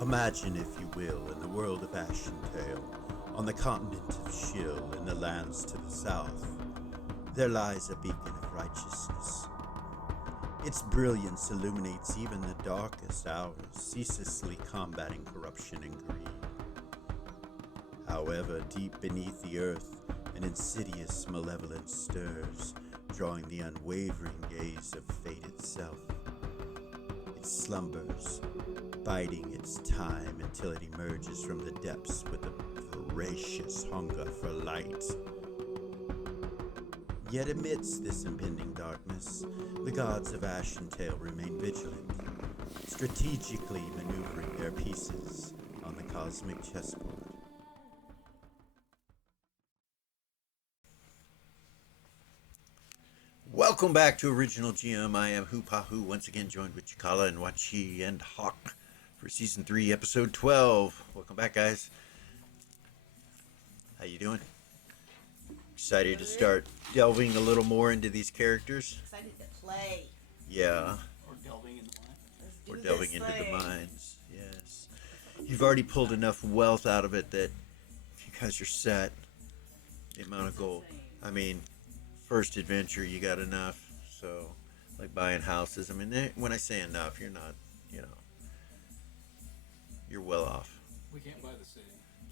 Imagine, if you will, in the world of Ashentale, on the continent of Shill, in the lands to the south, there lies a beacon of righteousness. Its brilliance illuminates even the darkest hours, ceaselessly combating corruption and greed. However, deep beneath the earth, an insidious malevolence stirs, drawing the unwavering gaze of fate itself. It slumbers, biding its time until it emerges from the depths with a voracious hunger for light. Yet amidst this impending darkness, the gods of Ashentale remain vigilant, strategically maneuvering their pieces on the cosmic chessboard. Welcome back to Original GM. I am Hupahu, once again joined with Cikala and Wachi and Hawk for Season 3, Episode 12. Welcome back, guys. How you doing? Excited to start delving a little more into these characters? Excited to play. Yeah. Or delving into mine. We're delving into the mines, yes. You've already pulled enough wealth out of it that you guys are set. The amount of gold. I mean, first adventure you got enough, so like buying houses. I mean, when I say enough, you're not, you're well off. We can't buy the city.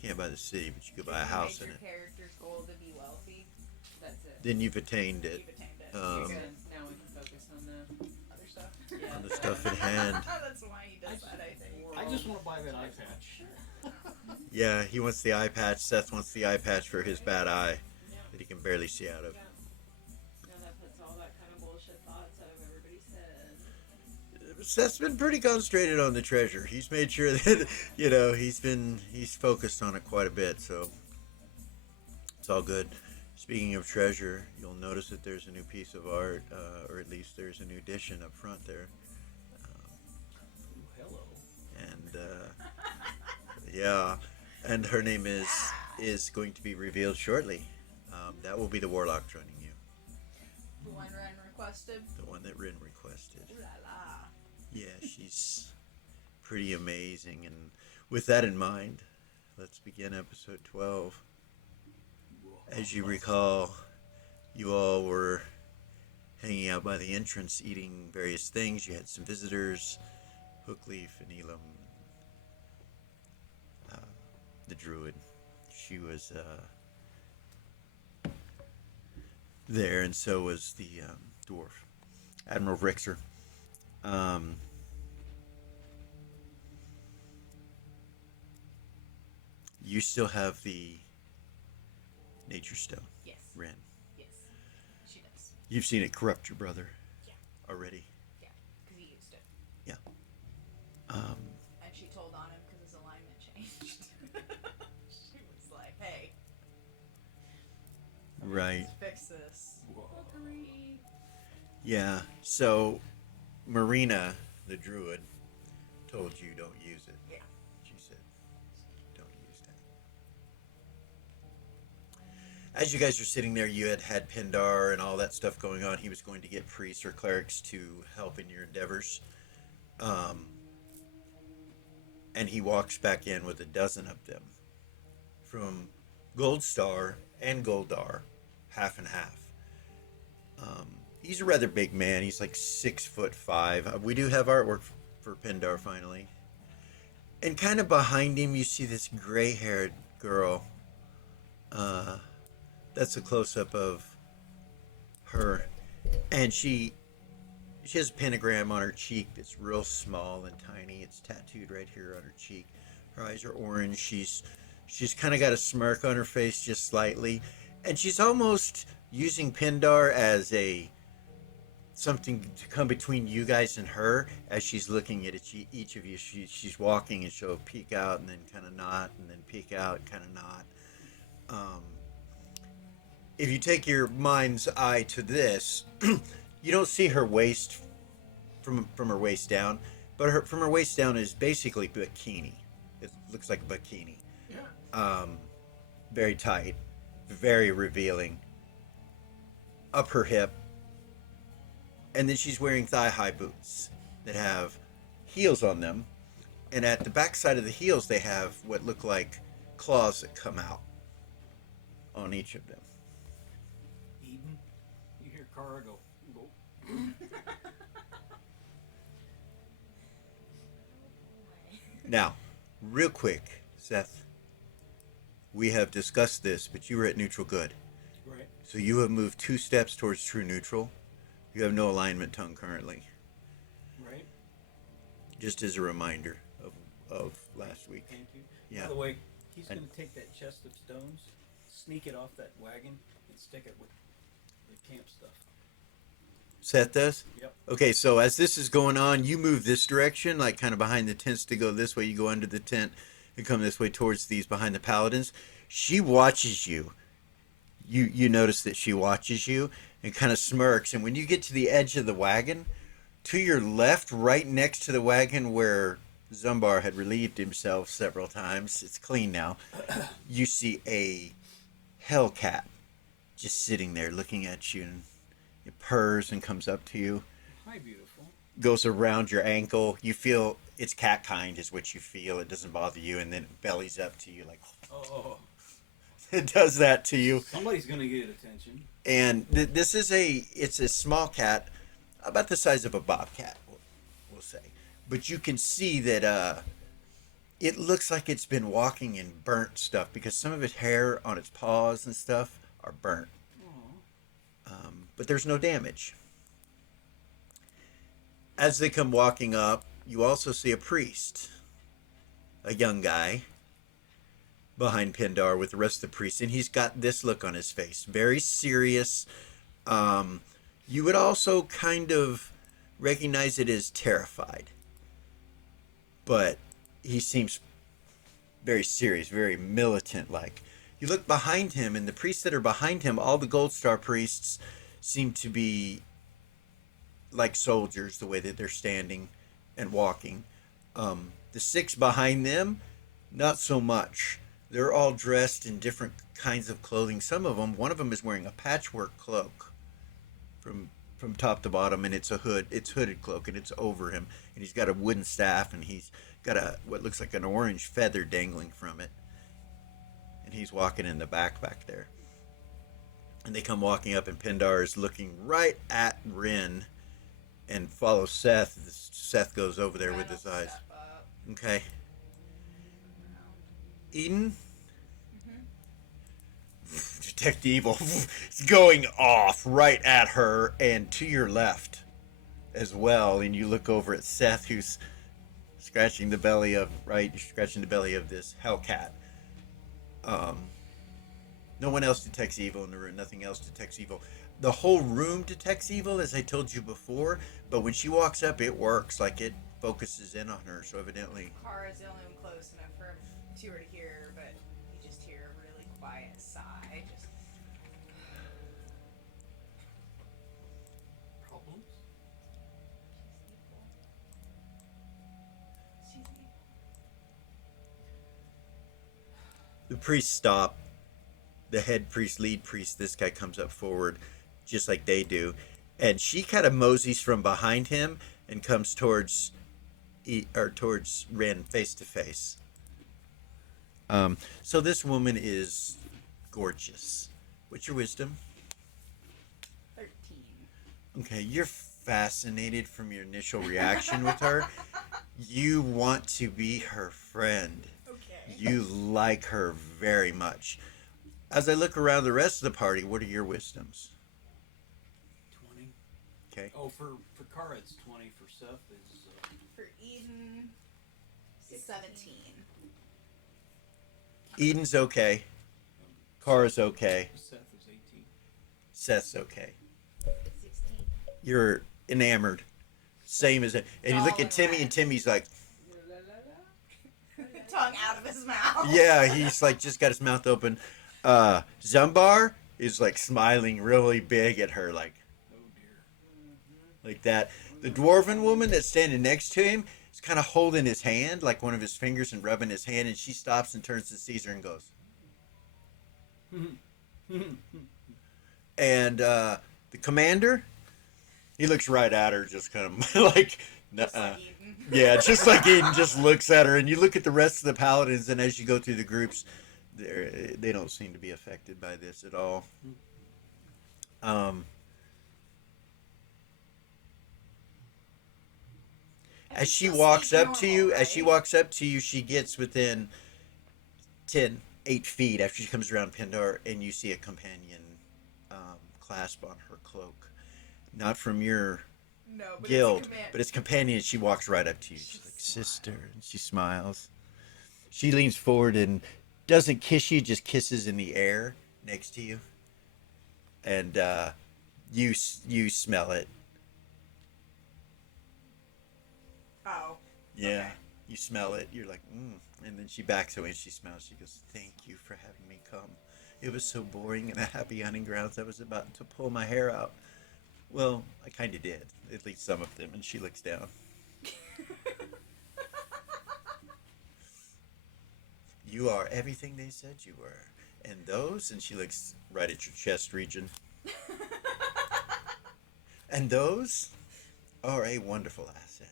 Can't buy the city, but you could buy a house in it. Your character's goal to be wealthy. That's it. Then you've attained it. You've attained it. You're good. Now we can focus on the Other stuff. On the stuff at hand. That's why he does that, I think. I just want to buy that eye patch. Yeah, he wants the eye patch. Seth wants the eye patch for his bad eye that he can barely see out of. Yeah. Now that puts all that kind of bullshit thoughts out of everybody's head. Seth's been pretty concentrated on the treasure. He's made sure that, he's focused on it quite a bit, so it's all good. Speaking of treasure, you'll notice that there's a new piece of art, or at least there's a new addition up front there. Hello. And, yeah, and her name is going to be revealed shortly. That will be the Warlock joining you. The one Ren requested. The one that Rin requested. Ooh la la. Yeah, she's pretty amazing. And with that in mind, let's begin episode 12. As you recall, you all were hanging out by the entrance eating various things. You had some visitors, Hookleaf and Elam, the druid. She was there, and so was the dwarf, Admiral Rixer. You still have the nature stone, Yes. Ren. Yes. She does. You've seen it corrupt your brother Yeah. already. Yeah. Because he used it. Yeah. And she told on him because his alignment changed. She was like, hey. Right. Fix this. Fuckery. Yeah. So, Marina, the druid, told you don't use it. Yeah. She said, don't use that. As you guys are sitting there, you had Pindar and all that stuff going on. He was going to get priests or clerics to help in your endeavors. And he walks back in with a dozen of them. From Gold Star and Goldar, half and half. He's a rather big man. He's like 6'5". We do have artwork for Pindar finally. And kind of behind him, you see this gray-haired girl. That's a close-up of her, and she has a pentagram on her cheek that's real small and tiny. It's tattooed right here on her cheek. Her eyes are orange. She's kind of got a smirk on her face just slightly, and she's almost using Pindar as something to come between you guys and her as she's looking at each of you. She's walking and she'll peek out and then kind of nod and then peek out and kind of nod. If you take your mind's eye to this, you don't see her waist from her waist down, but from her waist down is basically bikini. It looks like a bikini. Yeah. Very tight, very revealing. Up her hip. And then she's wearing thigh-high boots that have heels on them. And at the back side of the heels, they have what look like claws that come out on each of them. Eden, you hear Kara go. Now, real quick, Seth, we have discussed this, but you were at neutral good. Right. So you have moved 2 steps towards true neutral. You have no alignment tongue currently. Right. Just as a reminder of last week. Thank you. Yeah. By the way, he's going to take that chest of stones, sneak it off that wagon, and stick it with the camp stuff. Seth does? Yep. Okay, so as this is going on, you move this direction, like kind of behind the tents to go this way. You go under the tent and come this way towards these behind the paladins. She watches you. You notice that she watches you and kind of smirks. And when you get to the edge of the wagon, to your left, right next to the wagon where Zumbar had relieved himself several times, it's clean now, you see a hellcat just sitting there looking at you, and it purrs and comes up to you, Hi, beautiful. goes around your ankle. You feel it's cat kind is what you feel. It doesn't bother you, and then it bellies up to you like Oh, it does that to you. somebody's going to get attention. And this is it's a small cat, about the size of a bobcat, we'll say. But you can see that it looks like it's been walking in burnt stuff because some of its hair on its paws and stuff are burnt. But there's no damage. As they come walking up, you also see a priest, a young guy, behind Pindar with the rest of the priests, and he's got this look on his face, very serious. You would also kind of recognize it as terrified, but he seems very serious, very militant like. You look behind him, and the priests that are behind him, all the Gold Star priests seem to be like soldiers, the way that they're standing and walking. The 6 behind them, not so much. They're all dressed in different kinds of clothing. Some of them, one of them is wearing a patchwork cloak from top to bottom, and it's hooded cloak, and it's over him, and he's got a wooden staff, and he's got what looks like an orange feather dangling from it, and he's walking in the back there. And they come walking up, and Pindar is looking right at Rin and follows Seth. Seth goes over there with his eyes. Okay. Eden? Detect Evil is going off right at her and to your left as well. And you look over at Seth, who's scratching the belly of this Hellcat. No one else detects evil in the room. Nothing else detects evil. The whole room detects evil, as I told you before. But when she walks up, it works. Like it focuses in on her. So evidently, Kara's the only one close enough for her to hear, but you just hear a really quiet sigh. Just Problems? she's evil. the priests stop. The head priest, lead priest, this guy comes up forward, just like they do, and she kind of moseys from behind him and comes towards Ren face to face. So this woman is gorgeous. What's your wisdom? 13. Okay, you're fascinated from your initial reaction with her. You want to be her friend. Okay. You like her very much. As I look around the rest of the party, what are your wisdoms? 20. Okay. Oh, for Kara it's 20. For Seth is For Eden, 17. Eden's okay. Kara's okay. Seth is 18. Seth's okay. 16. You're enamored. Same as it. And you look at All Timmy, right. and Timmy's like, Tongue out of his mouth. yeah, he's like just got his mouth open. Zumbar is like smiling really big at her, like Oh dear. like that. The dwarven woman that's standing next to him is kind of holding his hand, like one of his fingers, and rubbing his hand, and she stops and turns to Caesar and goes. And the commander, he looks right at her, just kind of like Just Nuh-uh. like Eden. Yeah, just like Aiden just looks at her, and you look at the rest of the paladins, and as you go through the groups, they don't seem to be affected by this at all. Um, And as they she still walks speak up to you, normal, as she right? walks up to you, she gets within 8 feet after she comes around Pindar, and you see a companion clasp on her cloak. Not from your No, but guild, it's a command. but it's companion. She walks right up to you. She's like, sister, and she smiles. She leans forward and doesn't kiss you, just kisses in the air next to you, and you smell it. Oh. Yeah, Okay. you smell it. You're like, and then she backs away and she smiles. She goes, "Thank you for having me come. It was so boring in a happy hunting grounds. I was about to pull my hair out. Well, I kind of did, at least some of them." And she looks down. You are everything they said you were. And those, and she looks right at your chest region. And those are a wonderful asset.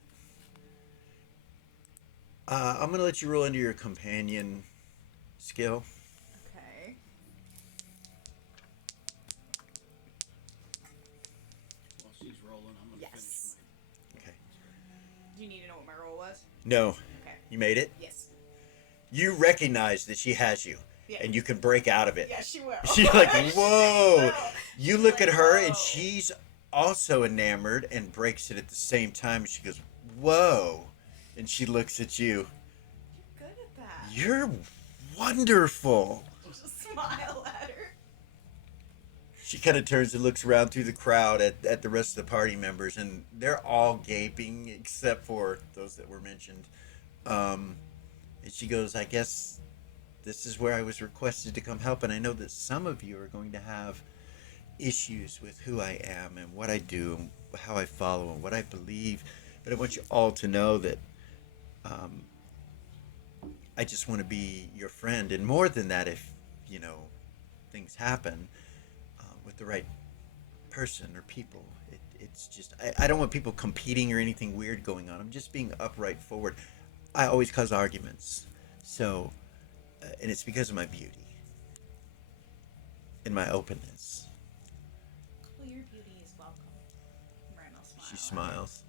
I'm going to let you roll into your companion skill. Okay. While she's rolling, I'm gonna Yes. finish Okay. Do you need to know what my role was? No. Okay. You made it? Yes. You recognize that she has you. Yeah. And you can break out of it. Yeah, she will. She's like, whoa. She You will. look Like, at her, whoa. and she's also enamored and breaks it at the same time. And she goes, whoa. And she looks at you. You're good at that. You're wonderful. Just smile at her. She kind of turns and looks around through the crowd at the rest of the party members, and they're all gaping except for those that were mentioned. And she goes, I guess this is where I was requested to come help, and I know that some of you are going to have issues with who I am and what I do and how I follow and what I believe. But I want you all to know that I just want to be your friend. And more than that, if, things happen with the right person or people, it's just, I don't want people competing or anything weird going on. I'm just being upright forward. I always cause arguments. So, and it's because of my beauty and my openness. Well, your beauty is welcome. Randall smiles. She smiles.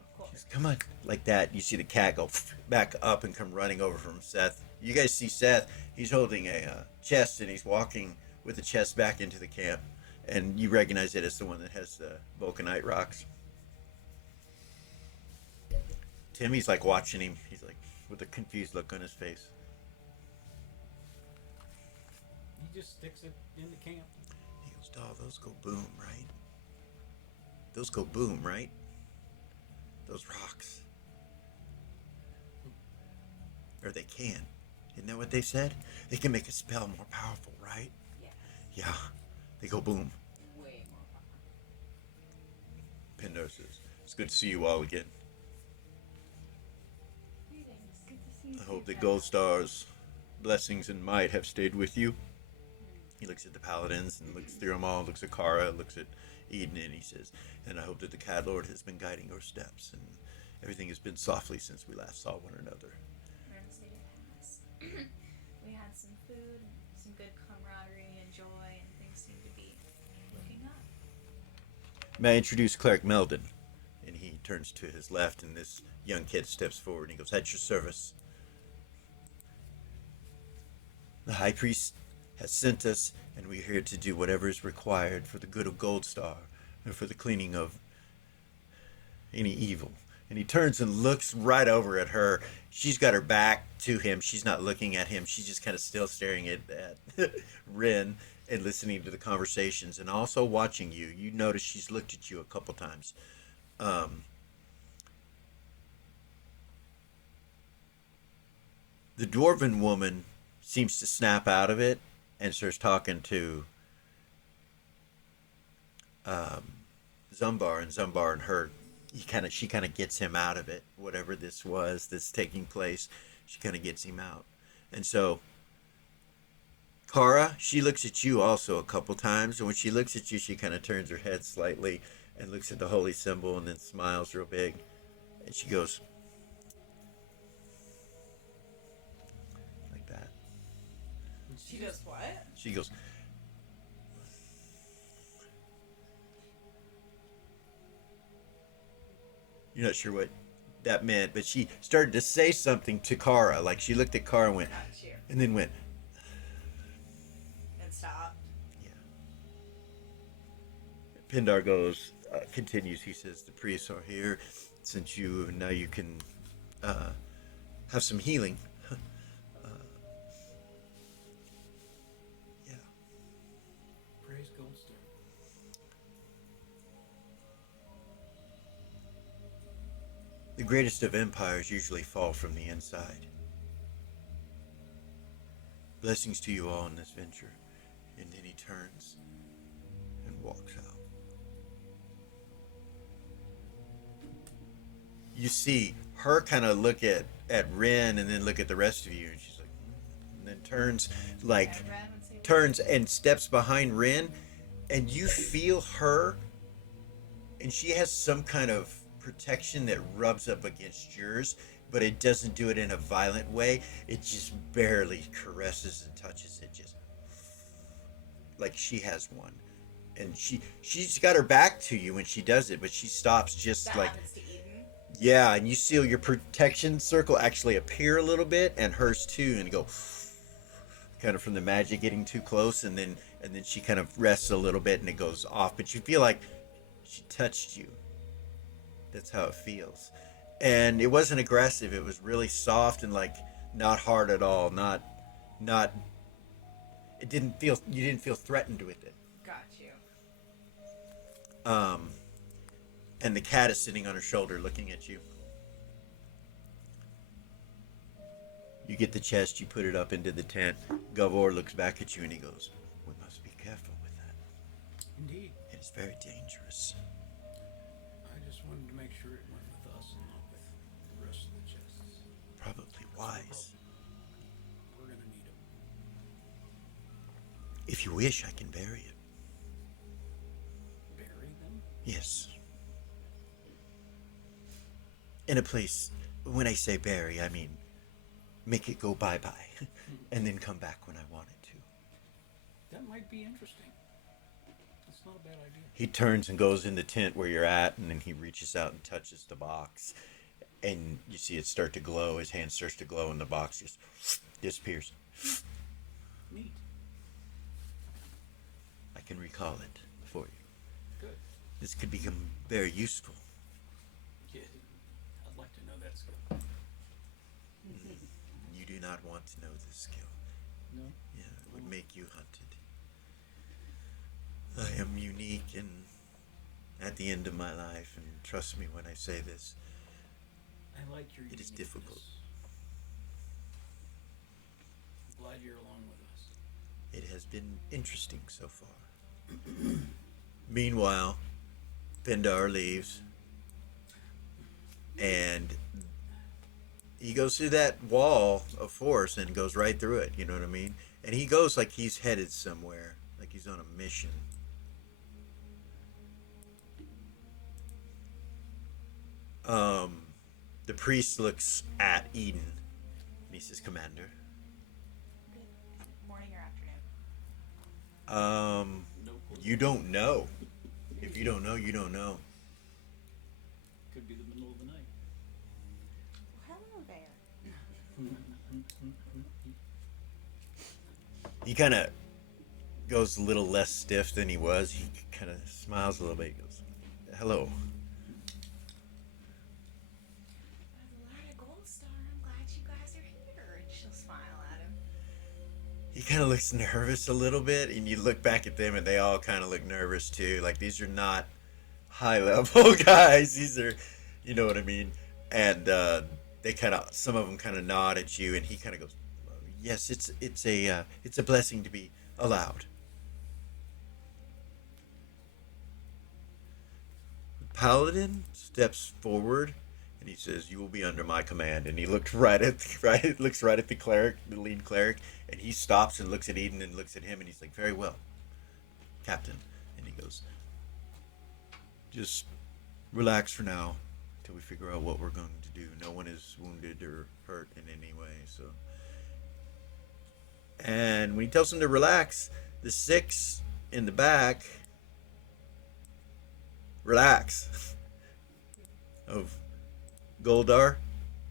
Of course. She goes, come on. Like that, you see the cat go back up and come running over from Seth. You guys see Seth. He's holding a chest, and he's walking with the chest back into the camp. And you recognize it as the one that has the vulcanite rocks. Timmy's like watching him. He's like with a confused look on his face. He just sticks it in the camp. He goes, "Doll, those go boom, right? Those go boom, right? Those rocks. Or they can. Isn't that what they said? They can make a spell more powerful, right? Yeah. Yeah. They go boom." Way more fun. Pindar says, "It's good to see you all again. Greetings. Good to see you. I hope that Gold Star's blessings and might have stayed with you." He looks at the paladins and looks through them all, looks at Kara, looks at Eden, and he says, "And I hope that the Cat Lord has been guiding your steps, and everything has been softly since we last saw one another." We're in a state of pass. We had some food, some good camaraderie and joy, and things seem to be looking up. May I introduce Cleric Meldon? And he turns to his left, and this young kid steps forward, and he goes, "At your service. The High Priest has sent us, and we're here to do whatever is required for the good of Gold Star, and for the cleaning of any evil." And he turns and looks right over at her. She's got her back to him. She's not looking at him. She's just kind of still staring at Ren and listening to the conversations and also watching you. You notice she's looked at you a couple times. The dwarven woman seems to snap out of it and starts talking to Zumbar, and Zumbar and her, she kind of gets him out of it. Whatever this was that's taking place, she kind of gets him out. And so Kara, she looks at you also a couple times, and when she looks at you, she kind of turns her head slightly and looks at the holy symbol and then smiles real big. And she goes like that. She does what? She goes, you're not sure what that meant, but she started to say something to Kara. Like she looked at Kara and went, Got you. and then went, And stopped. yeah. Pindar goes, continues. He says, the priests are here since you, now you can have some healing. Yeah. Praise Goldstar. The greatest of empires usually fall from the inside. Blessings to you all in this venture. And then he turns and walks out. You see her kind of look at Ren and then look at the rest of you, and she's like, and then turns like Yeah, Ren would say, turns and steps behind Ren, and you feel her, and she has some kind of protection that rubs up against yours, but it doesn't do it in a violent way. It just barely caresses and touches it, just like she has one. And she's got her back to you when she does it, but she stops just that like, happens to Eden. yeah, and you see your protection circle actually appear a little bit, and hers too, and go kind of from the magic getting too close, and then she kind of rests a little bit and it goes off, but you feel like she touched you. That's how it feels. And it wasn't aggressive, it was really soft and like not hard at all, not it didn't feel, you didn't feel threatened with it. Got you. And the cat is sitting on her shoulder looking at you. You get the chest, you put it up into the tent. Gavor looks back at you and he goes, we must be careful with that. Indeed. It is very dangerous. I just wanted to make sure it went with us and not with the rest of the chests. Probably wise. We're gonna need them. If you wish, I can bury it. Bury them? Yes. In a place, when I say bury, I mean make it go bye-bye and then come back when I want it to. That might be interesting. That's not a bad idea. He turns and goes in the tent where you're at, and then he reaches out and touches the box. And you see it start to glow. His hand starts to glow, and the box just disappears. Neat. I can recall it for you. Good. This could become very useful. Yeah. I'd like to know that skill. You do not want to know this skill. No? Yeah, it would make you hunted. I am unique and at the end of my life, and trust me when I say this, I like your it is uniqueness. difficult. I'm glad you're along with us. It has been interesting so far. Meanwhile, Pindar leaves, and he goes through that wall of force and goes right through it, you know what I mean? And he goes like he's headed somewhere, like he's on a mission. The priest looks at Eden, and he says, Commander, Good morning or afternoon? Nope. you don't know. If you don't know, you don't know. Could be the middle of the night. Well, hello there. He kind of goes a little less stiff than he was. He kind of smiles a little bit. He goes, hello. Lord of Gold Star, I'm glad you guys are here. And she'll smile at him. He kind of looks nervous a little bit, and you look back at them, and they all kind of look nervous too. Like, these are not high-level guys. These are, you know what I mean? And they kind of, some of them kind of nod at you, and he kind of goes, yes, it's a blessing to be allowed. Paladin steps forward and he says, you will be under my command. And he looked looks right at the cleric, the lead cleric, and he stops and looks at Eden and looks at him, and he's like, very well, Captain. And he goes, Just relax for now until we figure out what we're going to do. No one is wounded or hurt in any way, so. And when he tells them to relax, the 6 in the back relax of Goldar,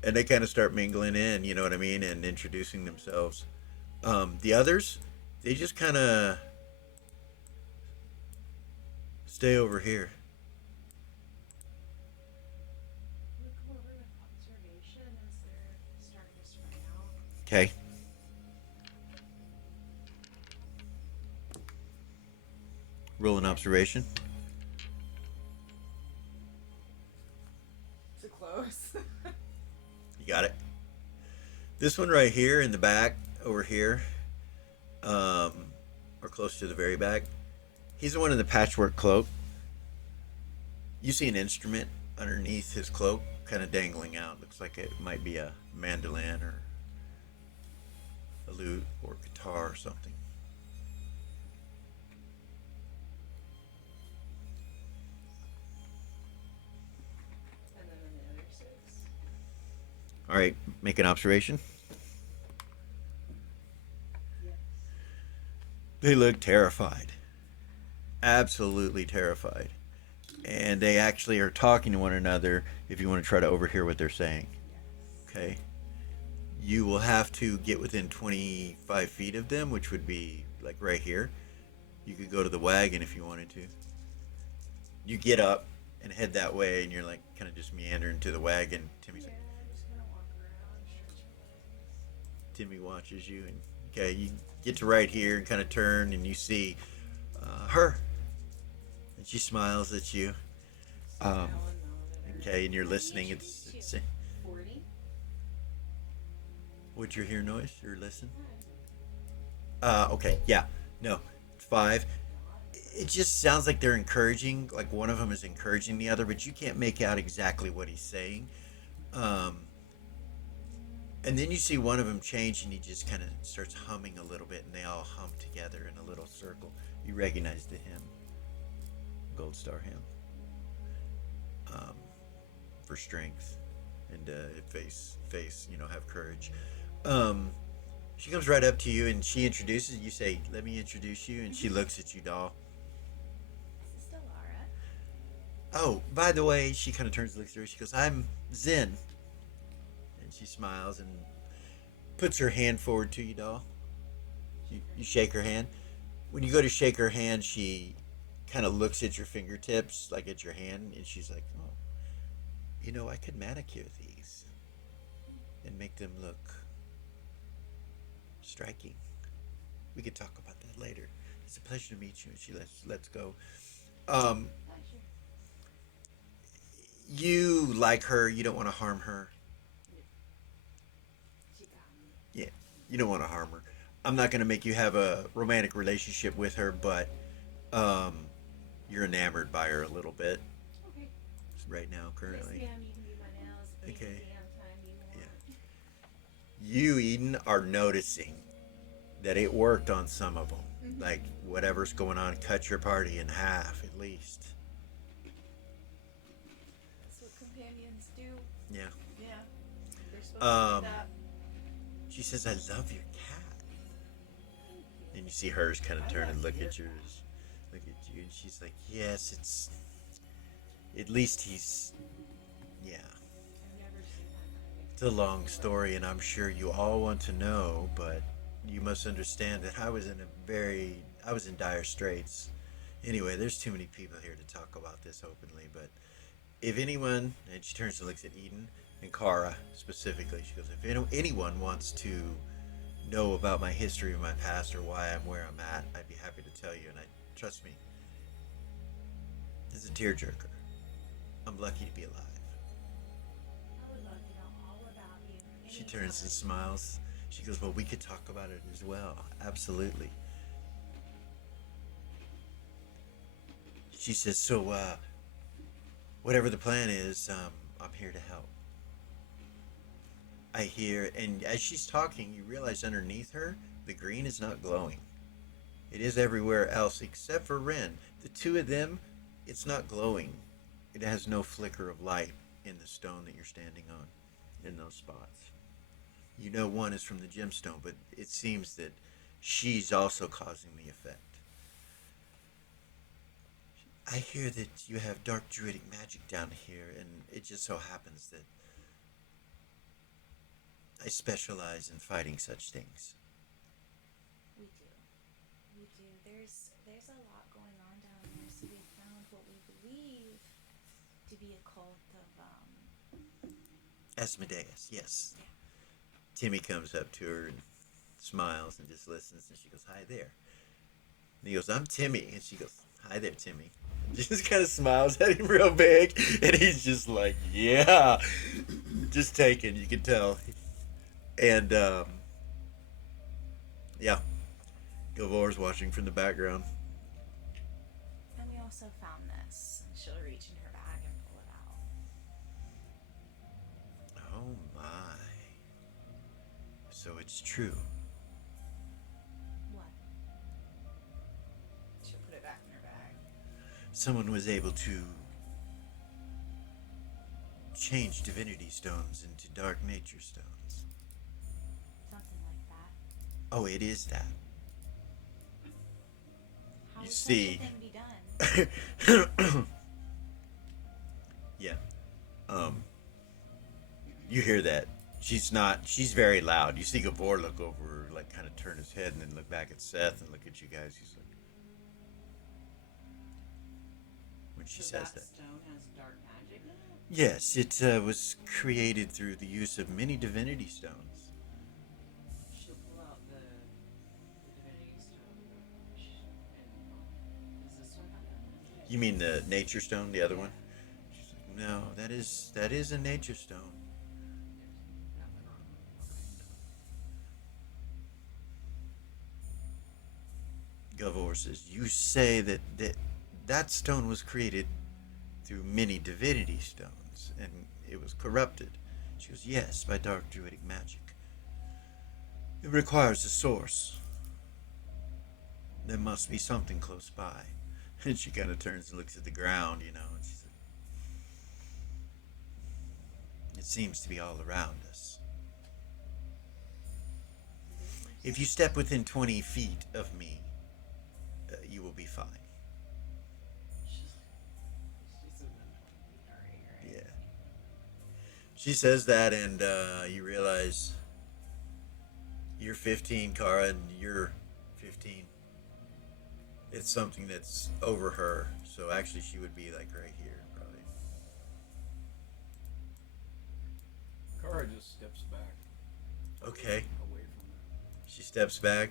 and they kind of start mingling in, you know what I mean, and introducing themselves. The others, they just kind of stay over here. We'll come over with observation as they're starting to spread out. Okay. Roll an observation. Too close. You got it. This one right here in the back, over here, or close to the very back, he's the one in the patchwork cloak. You see an instrument underneath his cloak, kind of dangling out. Looks like it might be a mandolin or a lute or guitar or something. And then in the other 6. All right, make an observation. Yes. They look terrified. Absolutely terrified. And they actually are talking to one another if you want to try to overhear what they're saying. Yes. Okay? You will have to get within 25 feet of them, which would be like right here. You could go to the wagon if you wanted to. You get up and head that way, and you're like kind of just meandering to the wagon. Timmy's Yeah, like, I'm just gonna walk around, stretch my legs. Timmy watches you, and okay, you get to right here and kind of turn, and you see her, and she smiles at you. Smile and nod at her. Okay, and you're Let me listening. introduce It's you. 40. would you hear noise or listen? Okay, yeah, no, 5. It just sounds like they're encouraging, like one of them is encouraging the other, but you can't make out exactly what he's saying. And then you see one of them change, and he just kind of starts humming a little bit, and they all hum together in a little circle. You recognize the hymn, Gold Star hymn, for strength and face, have courage. She comes right up to you, and she introduces you. Say, "Let me introduce you," and she looks at you, doll. This is Delara. Oh, by the way, she kind of turns and looks through. She goes, "I'm Zen," and she smiles and puts her hand forward to you, doll. You shake her hand. When you go to shake her hand, she kind of looks at your fingertips, like at your hand, and she's like, "Oh, I could manicure these and make them look striking. We could talk about that later. It's a pleasure to meet you." And she let's go. Pleasure. You like her. You don't want to harm her. She got me. Yeah, you don't want to harm her. I'm not going to make you have a romantic relationship with her, but you're enamored by her a little bit Okay. right now, Yes, currently. ma'am, you can do my nails any Okay. damn time you want. You, Eden, are noticing that it worked on some of them. Mhm. Like, whatever's going on, cut your party in half at least. That's what companions do. Yeah. Yeah. They're supposed Um, to do that. She says, "I love your cat." Thank you. And you see hers kind of I turn and love look your at yours. Look at you. And she's like, "Yes, it's... At least he's... Yeah. I've never seen that kind of It's a long story, and I'm sure you all want to know, but you must understand that I was in dire straits. Anyway, there's too many people here to talk about this openly, but if anyone," and she turns and looks at Eden and Kara specifically, she goes, "If anyone wants to know about my history and my past or why I'm where I'm at, I'd be happy to tell you, and trust me, it's a tearjerker. I'm lucky to be alive." I would love to know all about you. She turns and anytime. smiles. She goes, "Well, we could talk about it as well. Absolutely." She says, "So, whatever the plan is, I'm here to help." I hear, and as she's talking, you realize underneath her, the green is not glowing. It is everywhere else except for Ren. The two of them, it's not glowing. It has no flicker of light in the stone that you're standing on in those spots. You know one is from the gemstone, but it seems that she's also causing the effect. I hear that you have dark druidic magic down here, and it just so happens that I specialize in fighting such things. We do. We do. There's a lot going on down there, so we found what we believe to be a cult of Asmodeus, yes. Yeah. Timmy comes up to her and smiles and just listens, and she goes, "Hi there." And he goes, "I'm Timmy," and she goes, "Hi there, Timmy." And just kind of smiles at him real big, and he's just like, "Yeah," just taken. You can tell. And yeah, Gavor's watching from the background. And we also found this, and she'll reach in her bag and pull it out. Oh my! So it's true. What? She'll put it back in her bag. Someone was able to change divinity stones into dark nature stones. Something like that. Oh, it is that. How You would see- such a thing be done? Yeah. You hear that. She's very loud. You see Gavor look over, like kind of turn his head and then look back at Seth and look at you guys. He's like, when she says that. Stone has dark magic in it? Yes, it was created through the use of many divinity stones. She'll pull out the divinity stone. Does this one have that? You mean the nature stone, the other one? She's like, no, that is a nature stone. Nothing on it. Gavor says, you say that stone was created through many divinity stones, and it was corrupted. She goes, yes, by dark druidic magic. It requires a source. There must be something close by. And she kind of turns and looks at the ground, and she's like, it seems to be all around us. If you step within 20 feet of me, you will be fine. She's in the alright, right? Yeah. She says that, and you realize you're 15, Kara, and you're 15. It's something that's over her, so actually she would be like right here, probably. Kara just steps back Okay. away from her. She steps back.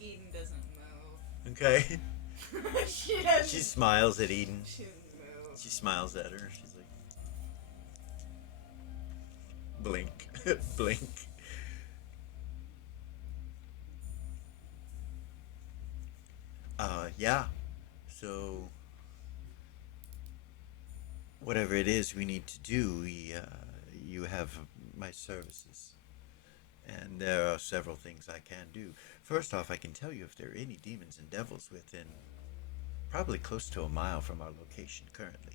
Eden doesn't move. Okay. She doesn't. She smiles at Eden. She doesn't move. She smiles at her. She's like, blink, blink. Yeah. So, whatever it is we need to do, you have my services. And there are several things I can do. First off, I can tell you if there are any demons and devils within probably close to a mile from our location currently.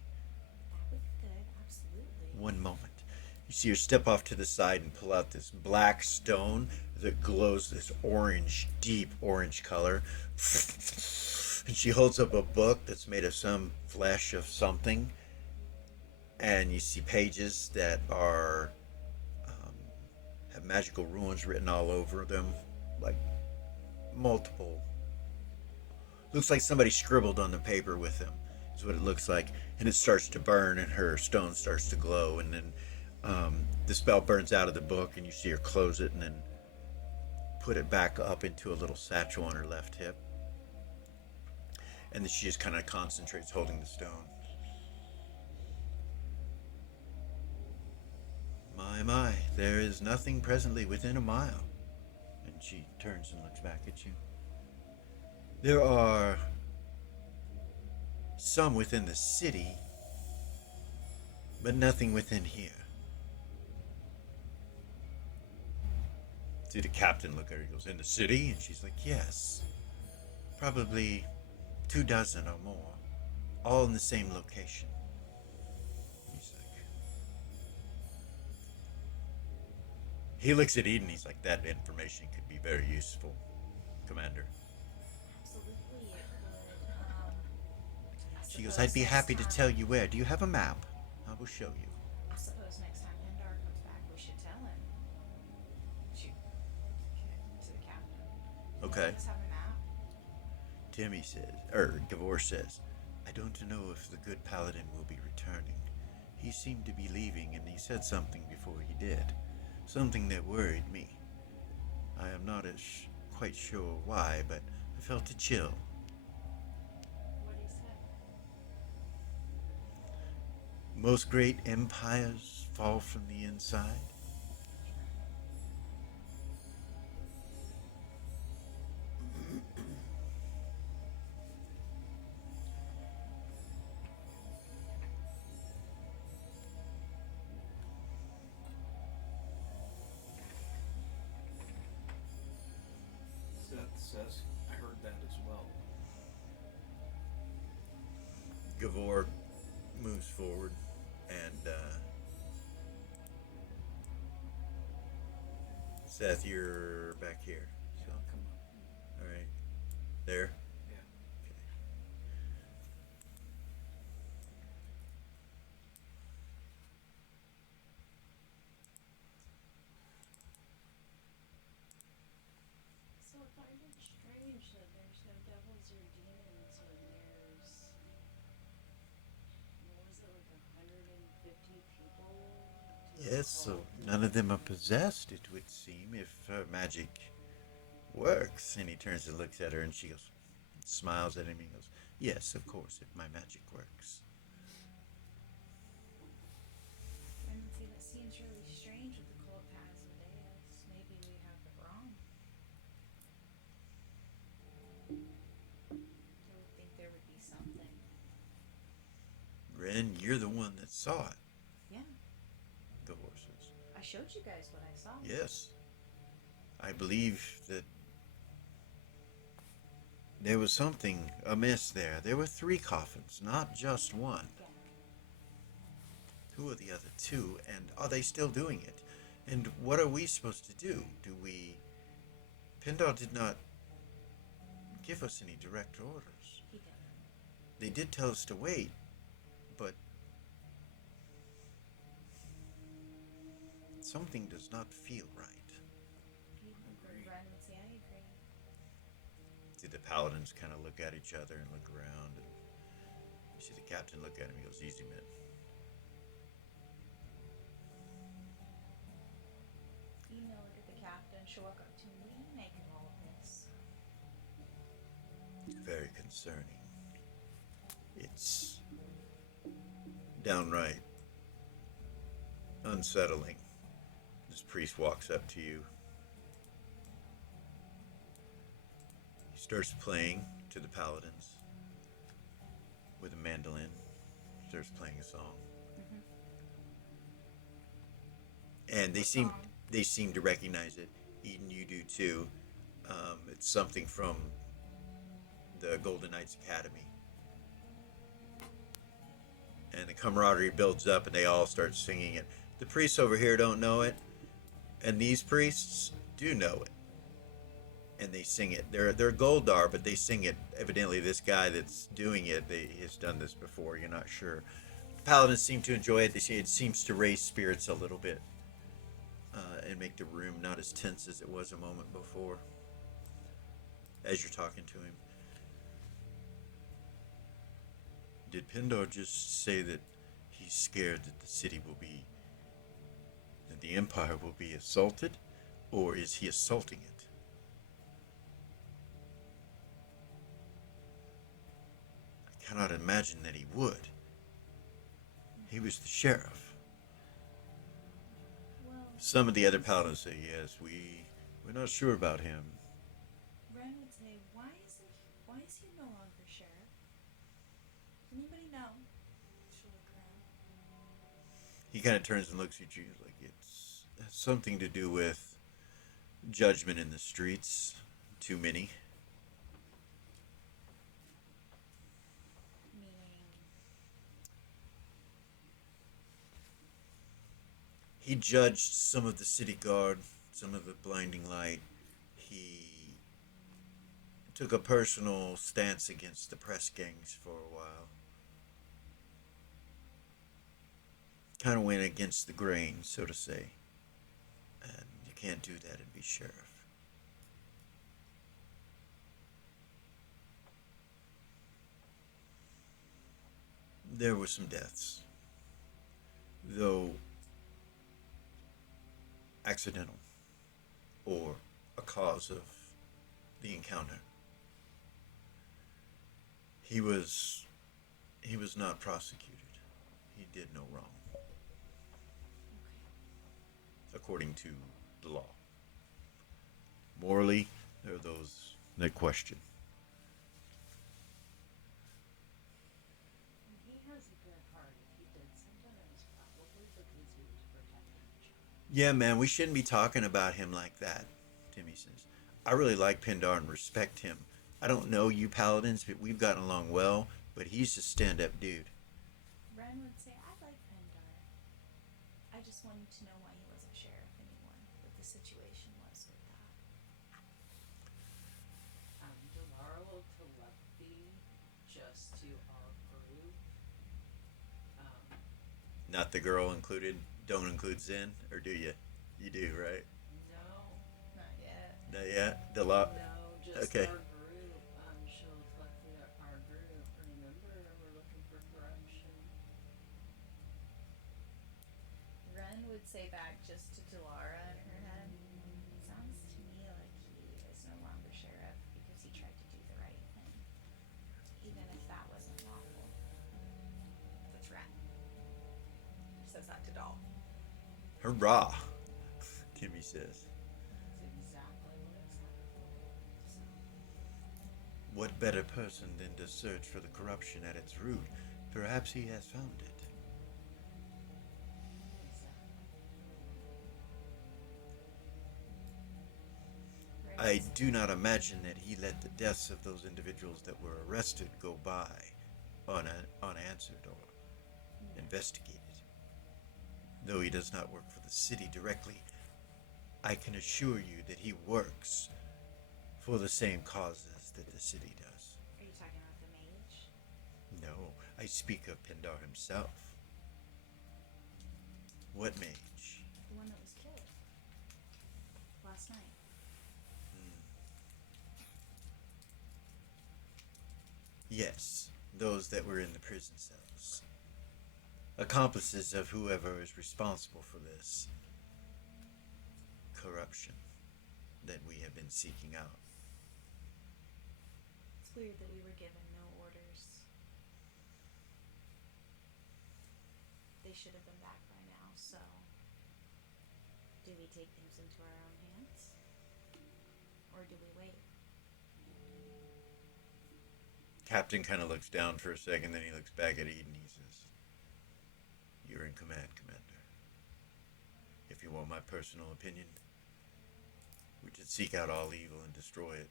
That would be good, absolutely. One moment. You see her step off to the side and pull out this black stone that glows this orange, deep orange color. And she holds up a book that's made of some flesh of something. And you see pages that are have magical runes written all over them, like multiple. Looks like somebody scribbled on the paper with them. Is what it looks like. And it starts to burn, and her stone starts to glow, and then the spell burns out of the book, and you see her close it and then put it back up into a little satchel on her left hip. And then she just kind of concentrates holding the stone. My, there is nothing presently within a mile. And she turns and looks back at you. There are some within the city, but nothing within here. See the captain look at her. He goes, in the city? And she's like, yes. Probably 24 or more. all in the same location. He's like, he looks at Eden. He's like, that information could be very useful, Commander. Absolutely, it could. I She goes, suppose I'd be next happy to time- tell you where. Do you have a map? I will show you. I suppose next time Pindar comes back, we should tell him. Shoot. To the captain. Okay. Let's have a map. Timmy says, Gavor says, I don't know if the good paladin will be returning. He seemed to be leaving, and he said something before he did. Something that worried me. I am not quite sure why, but I felt a chill. What do you say? Most great empires fall from the inside. Seth says, I heard that as well. Gavor moves forward and Seth, you're back here. Yeah, So, I'll come up. all right, there. Yeah. Okay. So I find it strange that there's no devils or demons when there's, what was it, like 150 people? to the Yes, so cult? none of them are possessed, it would seem, if her magic works. And he turns and looks at her, and she goes, smiles at him. He goes, yes, of course, if my magic works. And see, that seems really strange with the cult of Asmodeus. Maybe we have it wrong. I would think there would be something. Ren, you're the one that saw it, Yeah, the horses. I showed you guys what I saw. Yes. I believe that there was something amiss there. There were 3 coffins, not just one. Yeah. Who are the other 2, and are they still doing it? And what are we supposed to do? Pindar did not give us any direct orders. He didn't. They did tell us to wait, but something does not feel right. Agreed. Ren would say, I agree. See the paladins kind of look at each other and look around, and you see the captain look at him. He goes, easy, man. Email look at the captain. She'll walk up to him. What do you make of all of this? Very concerning. It's downright unsettling. This priest walks up to you. He starts playing to the paladins with a mandolin. Starts playing a song. And they seem to recognize it. Eden, you do too. It's something from the Golden Knights Academy. And the camaraderie builds up, and they all start singing it. The priests over here don't know it, and these priests do know it, and they sing it. They're Goldar, but they sing it. Evidently, this guy that's doing it, has done this before. You're not sure. The paladins seem to enjoy it. They say it seems to raise spirits a little bit, and make the room not as tense as it was a moment before. As you're talking to him, did Pindar just say that he's scared that the city will be, that the empire will be assaulted, or is he assaulting it? I cannot imagine that he would. He was the sheriff. Well, Some of the other paladins say, yes, we're not sure about him. Ren would say, why is he no longer sheriff? Does anybody know? She'll look around. He kind of turns and looks at you like it has something to do with judgment in the streets. Too many. Meaning He judged some of the city guard, some of the blinding light. He took a personal stance against the press gangs for a while. Kind of went against the grain, so to say. And you can't do that and be sheriff. There were some deaths, though accidental or a cause of the encounter. He was not prosecuted. He did no wrong, according to the law. Morally, there are those that question. And he has a good heart. If he did something, it was probably because he was protecting a child. Yeah, man, we shouldn't be talking about him like that, Timmy says. I really like Pindar and respect him. I don't know you paladins, but we've gotten along well, but he's a stand-up dude. Ren would say, I like Pendar. I just wanted to know why he wasn't sheriff anymore, what the situation was with that. Delaro telepathy just to our group. Not the girl included. Don't include Zen, or do you? You do, right? No, Not yet. Not yet. The law. no, just Okay. our group. She'll telepathy our group. Remember, we're looking for corruption. Ren would say back just to Delara in her head, sounds to me like he is no longer sheriff because he tried to do the right thing, even if that wasn't lawful. That's Ren. Says that to Doll. Hurrah, Timmy says. That's exactly what it's like. So, What better person than to search for the corruption at its root? Perhaps he has found it. I do not imagine that he let the deaths of those individuals that were arrested go by unanswered or investigated. Though he does not work for the city directly, I can assure you that he works for the same causes that the city does. Are you talking about the mage? No, I speak of Pindar himself. What mage? The one that was killed last night. Yes, those that were in the prison cells. Accomplices of whoever is responsible for this corruption that we have been seeking out. It's weird that we were given no orders. They should have been back by now, so do we take things into our own hands? Or do we wait? Captain kind of looks down for a second, then he looks back at Eden. He says, "You're in command, Commander. If you want my personal opinion, we should seek out all evil and destroy it."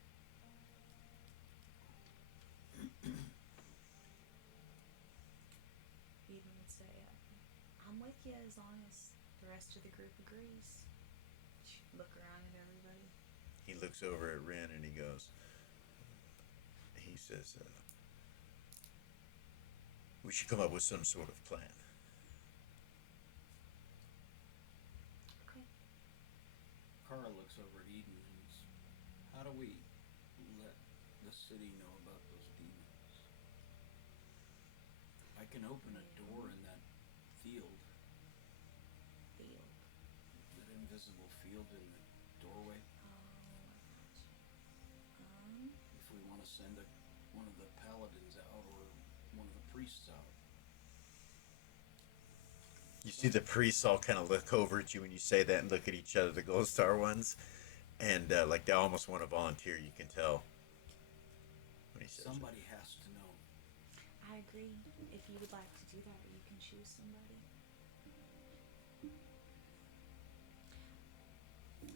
Eden would say, I'm with you as long as the rest of the group agrees. Look around at everybody. He looks over at Ren and he says, we should come up with some sort of plan. Okay. Kara looks over at Eden and says, how do we let the city know about those demons? I can open a door in that field, Field. that invisible field in the doorway. Oh, I got you. If we want to send one of the paladins out or one of the priests out. You see the priests all kind of look over at you when you say that and look at each other, the Gold Star ones, and like they almost want to volunteer. You can tell when he says it. Somebody has to know. I agree. If you would like to do that, or you can choose somebody. Yeah.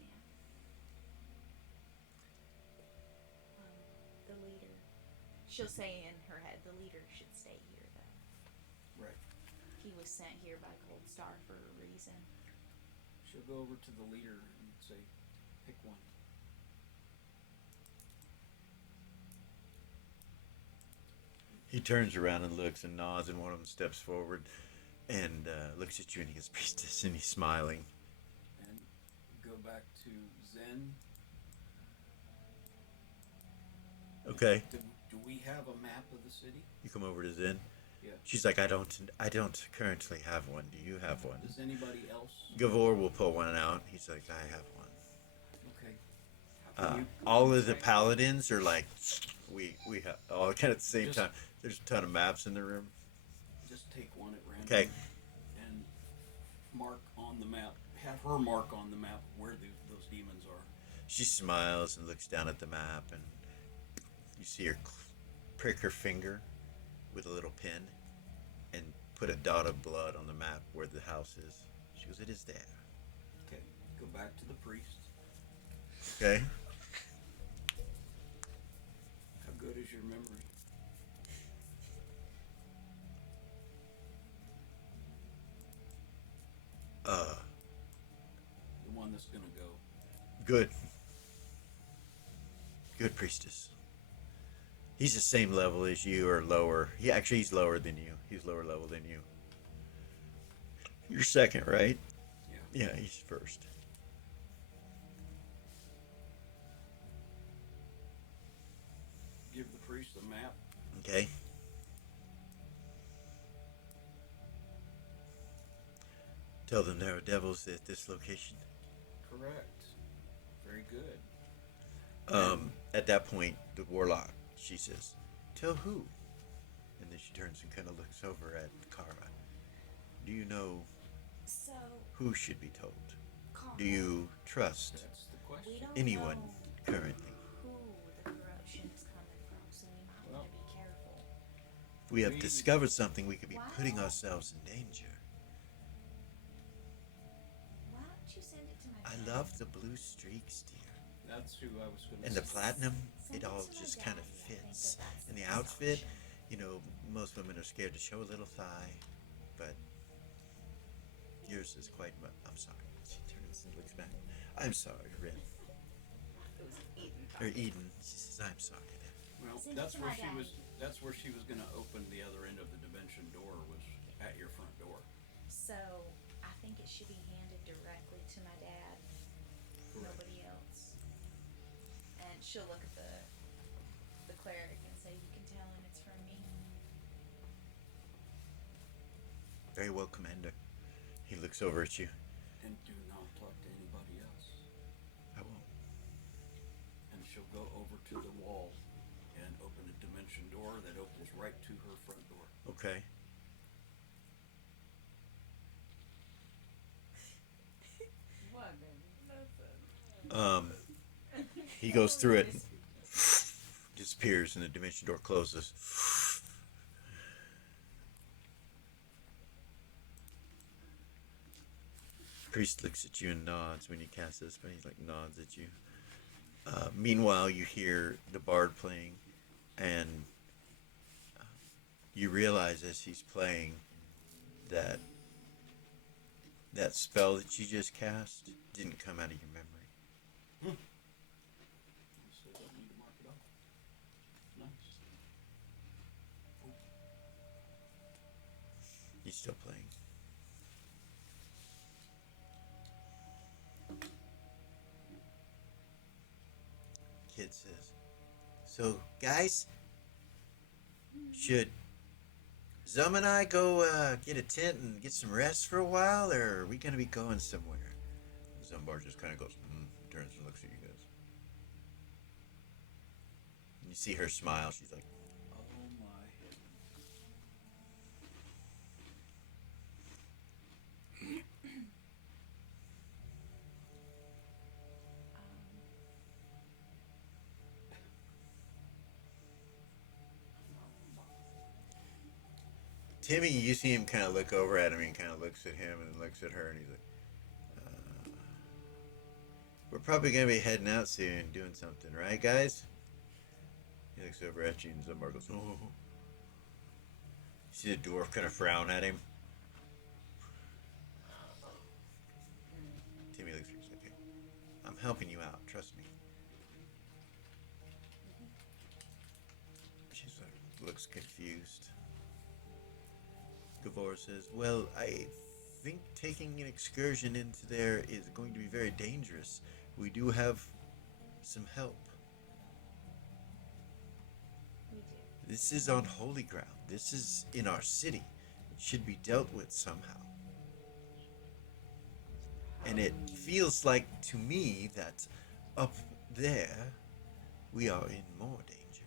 The leader. She'll say in her head, the leader should stay here, though. Right. He was sent here by Gold Star for a reason. She'll go over to the leader and say, pick one. He turns around and looks and nods, and one of them steps forward and looks at you, and he goes, "Priestess," and he's smiling. And go back to Zen. Okay. Do we have a map of the city? You come over to Zen. Yeah. She's like, I don't currently have one. Do you have one? Does anybody else? Gavor will pull one out. He's like, I have one. Okay. How can you- All of the paladins are like, we have all kind of at the same Just- time. There's a ton of maps in the room. Just take one at random. Okay. And mark on the map. Have her mark on the map where those demons are. She smiles and looks down at the map, and you see her prick her finger with a little pin and put a dot of blood on the map where the house is. She goes, "It is there." Okay. Go back to the priest. Okay. How good is your memory? The one that's gonna go. Good. Good, priestess. He's the same level as you, or lower. He's lower than you. He's lower level than you. You're second, right? Yeah. Yeah, he's first. Give the priest the map. Okay. Tell them there are devils at this location. Correct. Very good. At that point, the warlock, she says, "Tell who?" And then she turns and kind of looks over at Kara. "Do you know So, who should be told? Carl, Do you trust That's the we question. don't anyone know currently? who the corruption is coming from, so we might Well- want to be careful. If we have We- discovered something, we could be putting Wow. ourselves in danger. Why don't you send it to my I dad? love the blue streaks, dear. That's who I was going to And say. the platinum, Send it it all to my just dad. kind of I think fits. that's And the best outfit, option. you know, most women are scared to show a little thigh, but yours is quite I'm sorry. She turns and looks back. I'm sorry, Rin. It was Eden. Or Eden. She says, I'm sorry. Well, Send it that's to where my she dad. was. That's where she was going to open the other end of the dimension door. Was at your front door. So, I think it should be handed directly to my dad. Nobody else. And she'll look at the cleric and say, "You can tell him it's from me." Very well, Commander. He looks over at you. And do not talk to anybody else. I won't. And she'll go over to the wall and open a dimension door that opens right to her front door. Okay. What, man? He goes through it, disappears, and the dimension door closes. Priest looks at you and nods when you cast this, but he like nods at you. Meanwhile, you hear the bard playing, and you realize as he's playing that that spell that you just cast didn't come out of your memory. So don't need to mark it off. Nice. He's still playing. Kid says, "So, guys, should Zum and I go get a tent and get some rest for a while, or are we going to be going somewhere?" Zumbar just kind of goes, turns and looks at you guys. You see her smile. She's like, Oh my heavens. Timmy, you see him kind of look over at him and kind of looks at him and looks at her, and he's like, we're probably going to be heading out soon, doing something, right, guys? He looks over at you, and Zumbar goes, "Oh." You see the dwarf kind of frown at him. helping you out, trust me. She sort of looks confused. Gavor says, well, I think taking an excursion into there is going to be very dangerous. We do have some help. We do. This is on holy ground. This is in our city. It should be dealt with somehow. And it feels like to me that up there we are in more danger.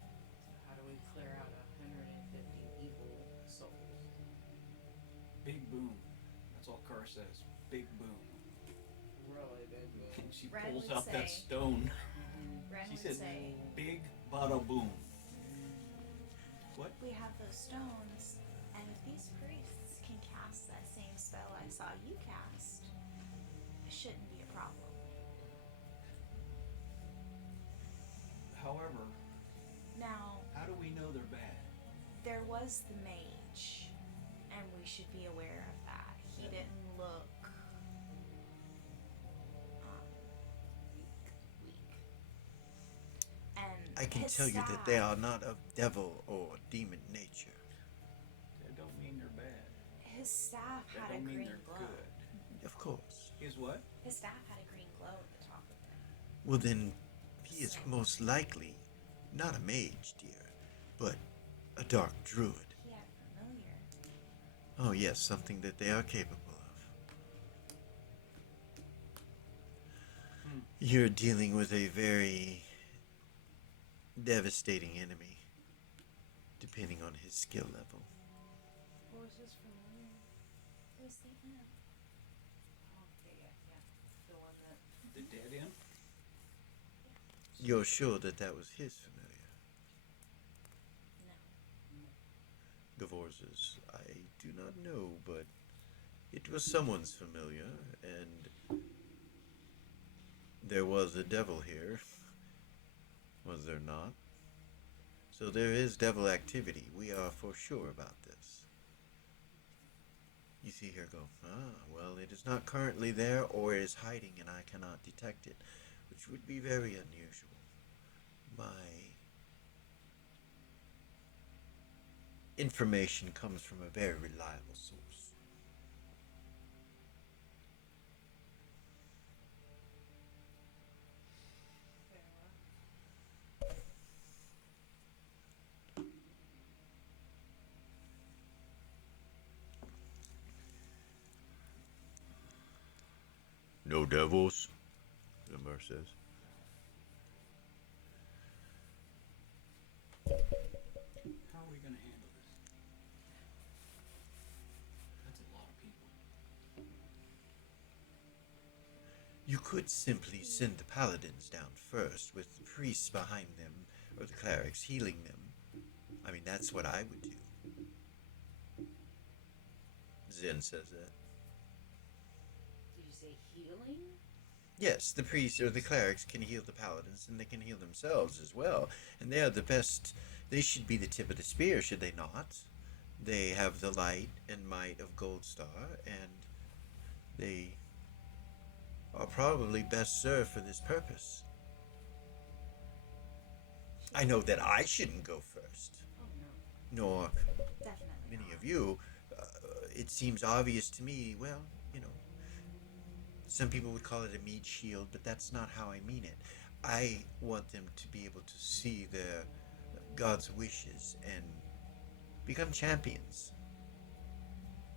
So how do we clear out 150 evil souls? Big boom. That's all Carr says. Big boom. Really big And move. she Ren pulls would out that say- stone. Ren She would said, say, big bada boom. What? we have those stones, and if these priests can cast that same spell I saw you cast, it shouldn't be a problem. However, Now, how do we know they're bad? there was the mage, and we should be aware of that. He Yeah. didn't look weak. And I can his tell you that they staff- are not of devil or demon nature. That don't mean they're bad. His staff That had a don't mean green they're glow. good. Of course. Is what? His staff had a green glow at the top of it. Well, then he is most likely not a mage, dear, but a dark druid. He had familiar. Oh, yes, something that they are capable of. You're dealing with a very devastating enemy, depending on his skill level. What was his familiar? It was the imp. Oh, yeah. The one that. The dead end? You're sure that that was his familiar? No. Gavor says, I do not know, but it was someone's familiar, and there was a devil here. Was there not? So there is devil activity. We are for sure about this. You see her go, well, it is not currently there, or it is hiding and I cannot detect it, which would be very unusual. My information comes from a very reliable source. Fair enough. No devils, Zimmer says. How are we going to handle this? That's a lot of people. You could simply send the paladins down first, with the priests behind them, or the clerics healing them. I mean, that's what I would do. Zen says that. Did you say healing? Yes, the priests or the clerics can heal the paladins, and they can heal themselves as well. And they are the best. They should be the tip of the spear, should they not? They have the light and might of Goldstar, and they are probably best served for this purpose. I know that I shouldn't go first, Oh no. nor Definitely many not. of you. It seems obvious to me, well, you know, some people would call it a meat shield, but that's not how I mean it. I want them to be able to see their God's wishes and become champions,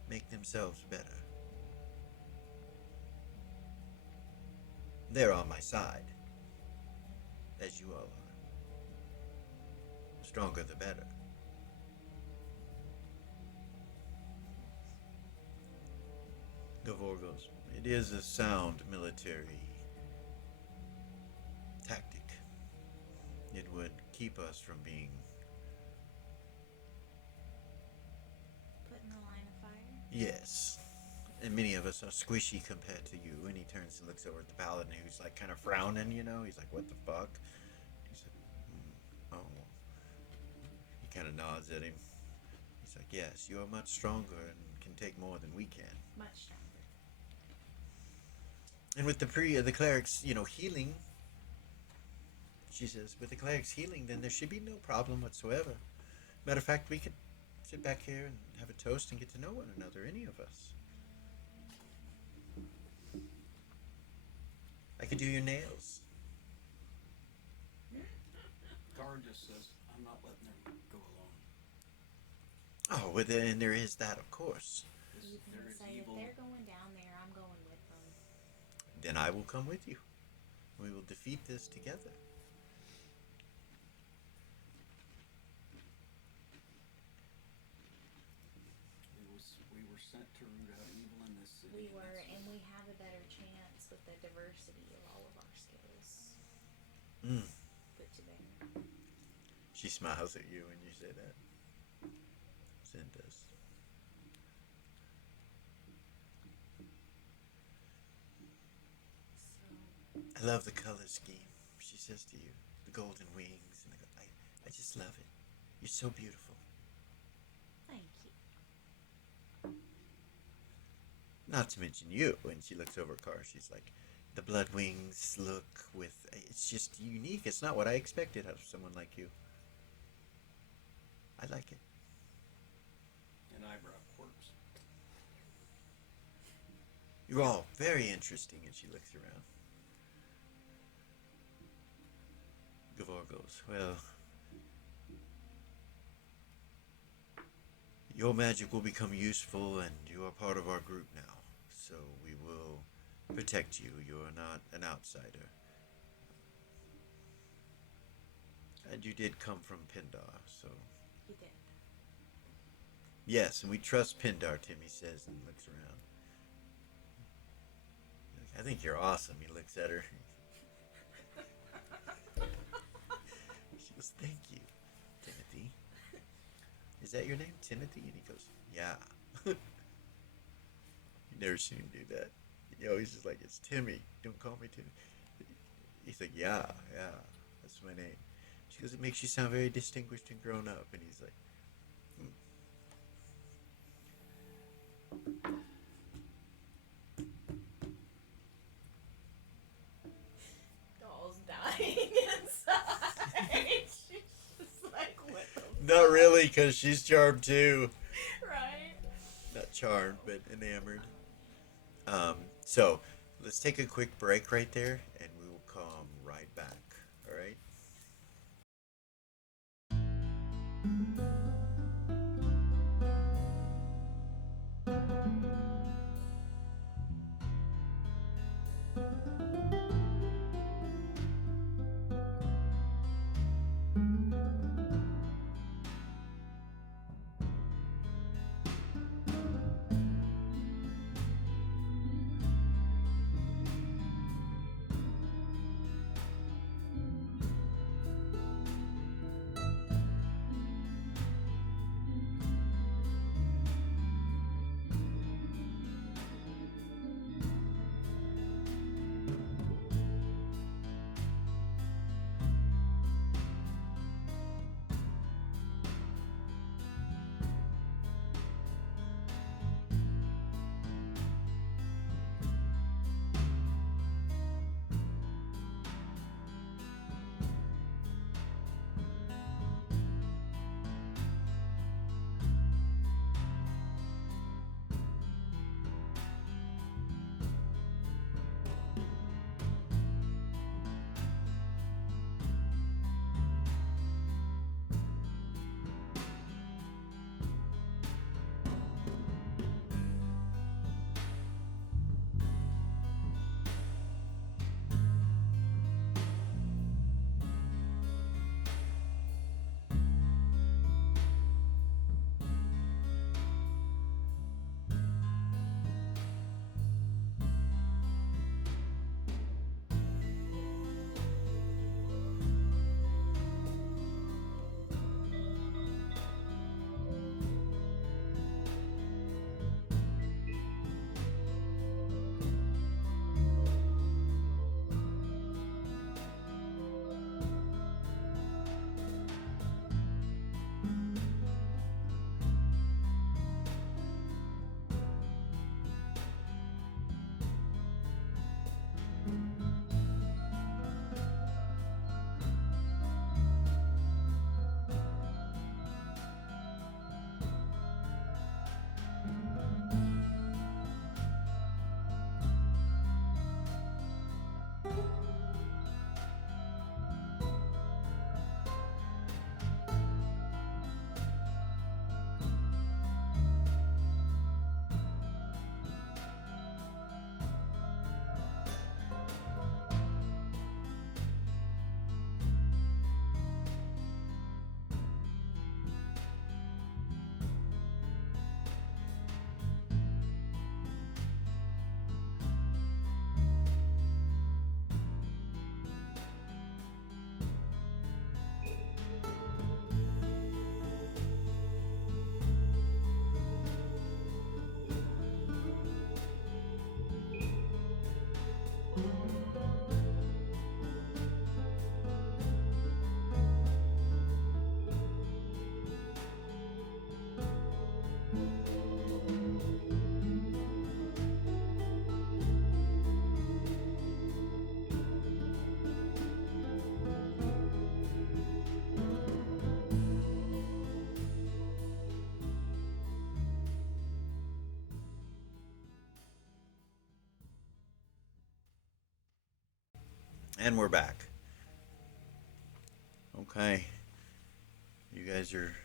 make themselves better. They're on my side, as you all are. Stronger the better. Gavor goes, it is a sound military tactic. It would keep us from being, Put in the line of fire. yes. And many of us are squishy compared to you. And he turns and looks over at the paladin who's like kind of frowning, you know. He's like, what the fuck? He's like, oh. He kind of nods at him. He's like, yes, you are much stronger and can take more than we can. Much stronger. And with the cleric's, healing, she says, with the cleric's healing, then there should be no problem whatsoever. Matter of fact, we could sit back here and have a toast and get to know one another, any of us. I could do your nails. Gar just says, I'm not letting them go alone. Oh, well, then there is that, of course. You can They're as say evil. if they're going down there, I'm going with them. Then I will come with you. We will defeat this together. We were sent to root out evil in this city. We were, that's- and we have a better chance with the diversity of all of our skills Mm. put together. She smiles at you when you say that. Zen does. So, I love the color scheme, she says to you. The golden wings. And I just love it. You're so beautiful. Thank you. Not to mention you. When she looks over Car, she's like, the blood wings look with. It's just unique. It's not what I expected out of someone like you. I like it. And eyebrow quirks. You're all very interesting. And she looks around. Gavor goes, well, your magic will become useful and you are part of our group now. So we will protect you. You are not an outsider. And you did come from Pindar, so... You did. Yes, and we trust Pindar, Timmy says, and looks around. I think you're awesome, he looks at her. She goes, thank you, Timothy. Is that your name, Timothy? And he goes, yeah. You never seen him do that. He's just like, it's Timmy. Don't call me Timmy. He's like, yeah, that's my name. She goes, it makes you sound very distinguished and grown up. And he's like, Doll's dying inside. She's just like, what the not really, because she's charmed too. right? Not charmed, but enamored. So let's take a quick break right there, and we will come right back. All right. And we're back. Okay. You guys are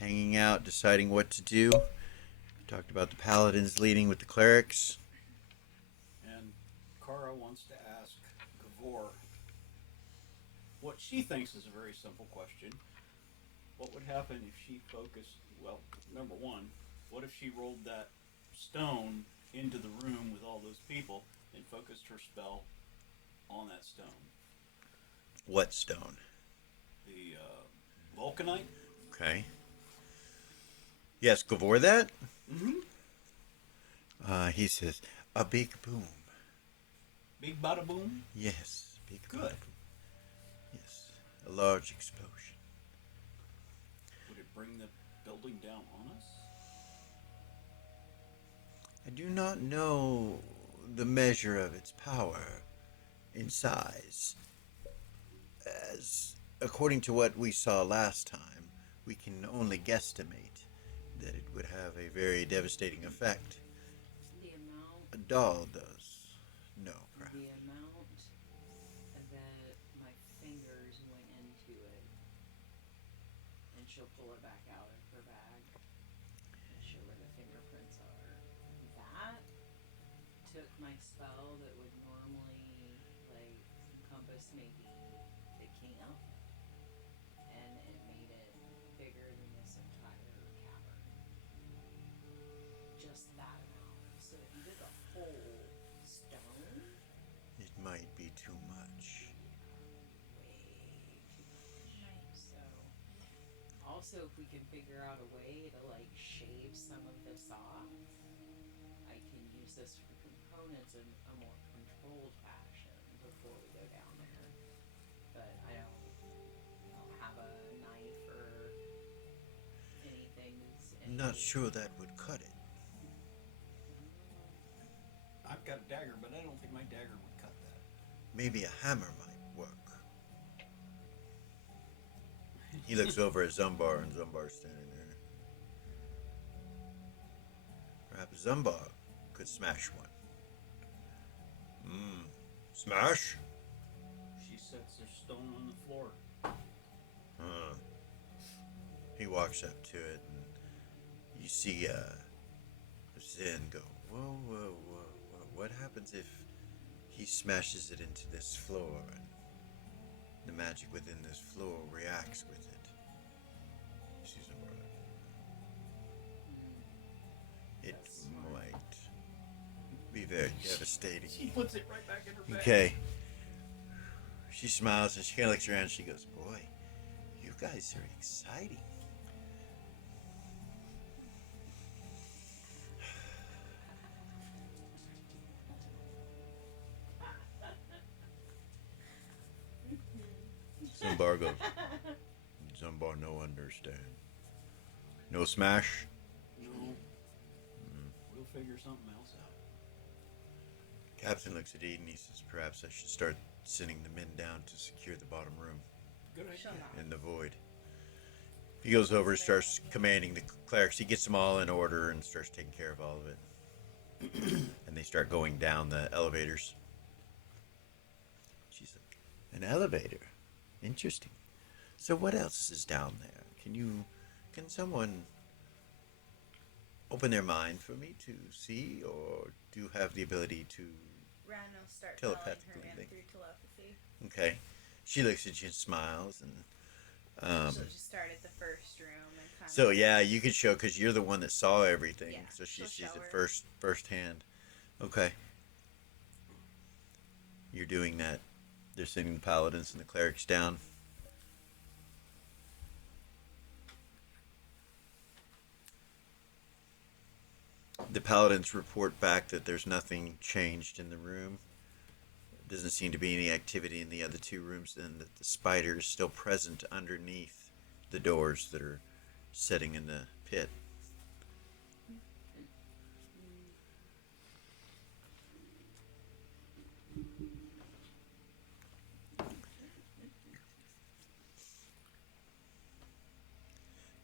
hanging out, deciding what to do. We talked about the paladins leading with the clerics. And Kara wants to ask Gavor what she thinks is a very simple question. What would happen if she focused, well, number one, what if she rolled that stone into the room with all those people and focused her spell on that stone? What stone? The Vulcanite? Okay. Yes, Gavor that? Mm-hmm. He says, a big boom. Big bada boom? Yes, big Good. boom. Yes, a large explosion. Would it bring the building down on us? I do not know the measure of its power in size. As according to what we saw last time, we can only guesstimate that it would have a very devastating effect. The amount, A doll does. No, perhaps. the amount that my fingers went into it, and she'll pull it back out of her bag and show where the fingerprints are. That took my spell that would normally like encompass maybe the camp, and it made it bigger than this entire cavern. Just that amount. So if you did the whole stone, It might be too much. way too much. Right. So also if we can figure out a way to like shave some of this off, I can use this for components in a more controlled fashion before we go down there. But I don't have a knife or anything that's Not sure that would cut it. I've got a dagger, but I don't think my dagger would cut that. Maybe a hammer might work. He looks over at Zumbar, and Zumbar's standing there. Perhaps Zumbar could smash one. Smash? She sets her stone on the floor. He walks up to it, and you see Zen go, whoa, whoa, whoa, whoa. What happens if he smashes it into this floor, and the magic within this floor reacts with it? You see Zumbar like, it That's smart. might be very devastating. She puts it right back in her bag. Okay. She smiles and she kind of looks around and she goes, boy, you guys are exciting. Zumbar goes, Zumbar no understand. No smash? No. We'll figure something else out. Captain looks at Eden. He says, perhaps I should start sending the men down to secure the bottom room Good idea. She'll not. in the void. He goes over and starts commanding the clerics. He gets them all in order and starts taking care of all of it. And they start going down the elevators. She's like, an elevator? Interesting. So what else is down there? Can someone open their mind for me to see, or do have the ability to? Ren will start telling her Telepathically in link. through telepathy. Okay. She looks at you and smiles, and She'll just start at the first room and kind so of. yeah, you can show because you're the one that saw everything. Yeah, So she she'll sees show it her. firsthand. Okay. You're doing that. They're sending the paladins and the clerics down. The paladins report back that there's nothing changed in the room. Doesn't seem to be any activity in the other two rooms, and that the spider is still present underneath the doors that are sitting in the pit.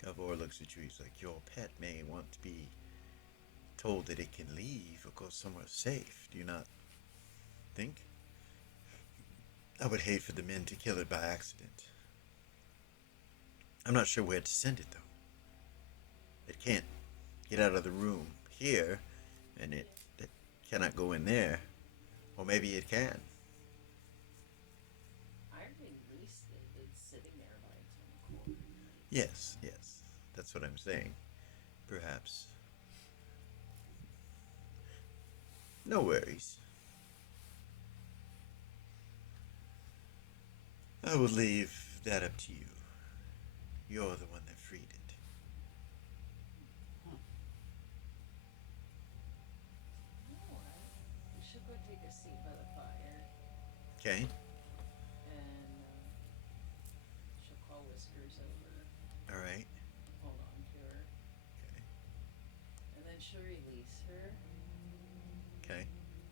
Gavor looks at you. He's like, your pet may want to be told that it can leave or go somewhere safe. Do you not think? I would hate for the men to kill it by accident. I'm not sure where to send it, though. It can't get out of the room here, and it cannot go in there. Or maybe it can. I already leased it. It's sitting there by its own accord. Yes, that's what I'm saying. Perhaps. No worries. I will leave that up to you. You're the one that freed it. Alright. We should go take a seat by the fire. Okay? And she'll call Whiskers over. Alright. Hold on to her. Okay. And then she'll release her. Okay.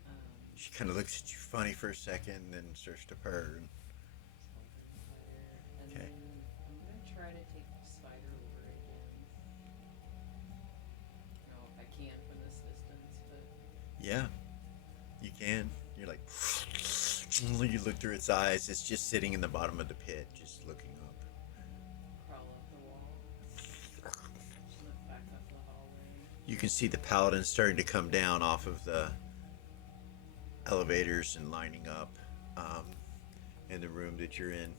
Um, She kind of looks at you funny for a second, then starts to purr. just hold her fire. And Okay. then I'm gonna try to take the spider over again. I don't know if I can from this distance, but Yeah, you can. You're like, you look through its eyes. It's just sitting in the bottom of the pit, just looking up. crawl up the wall. Just look back up the hallway. You can see the paladin starting to come down off of the elevators and lining up in the room that you're in.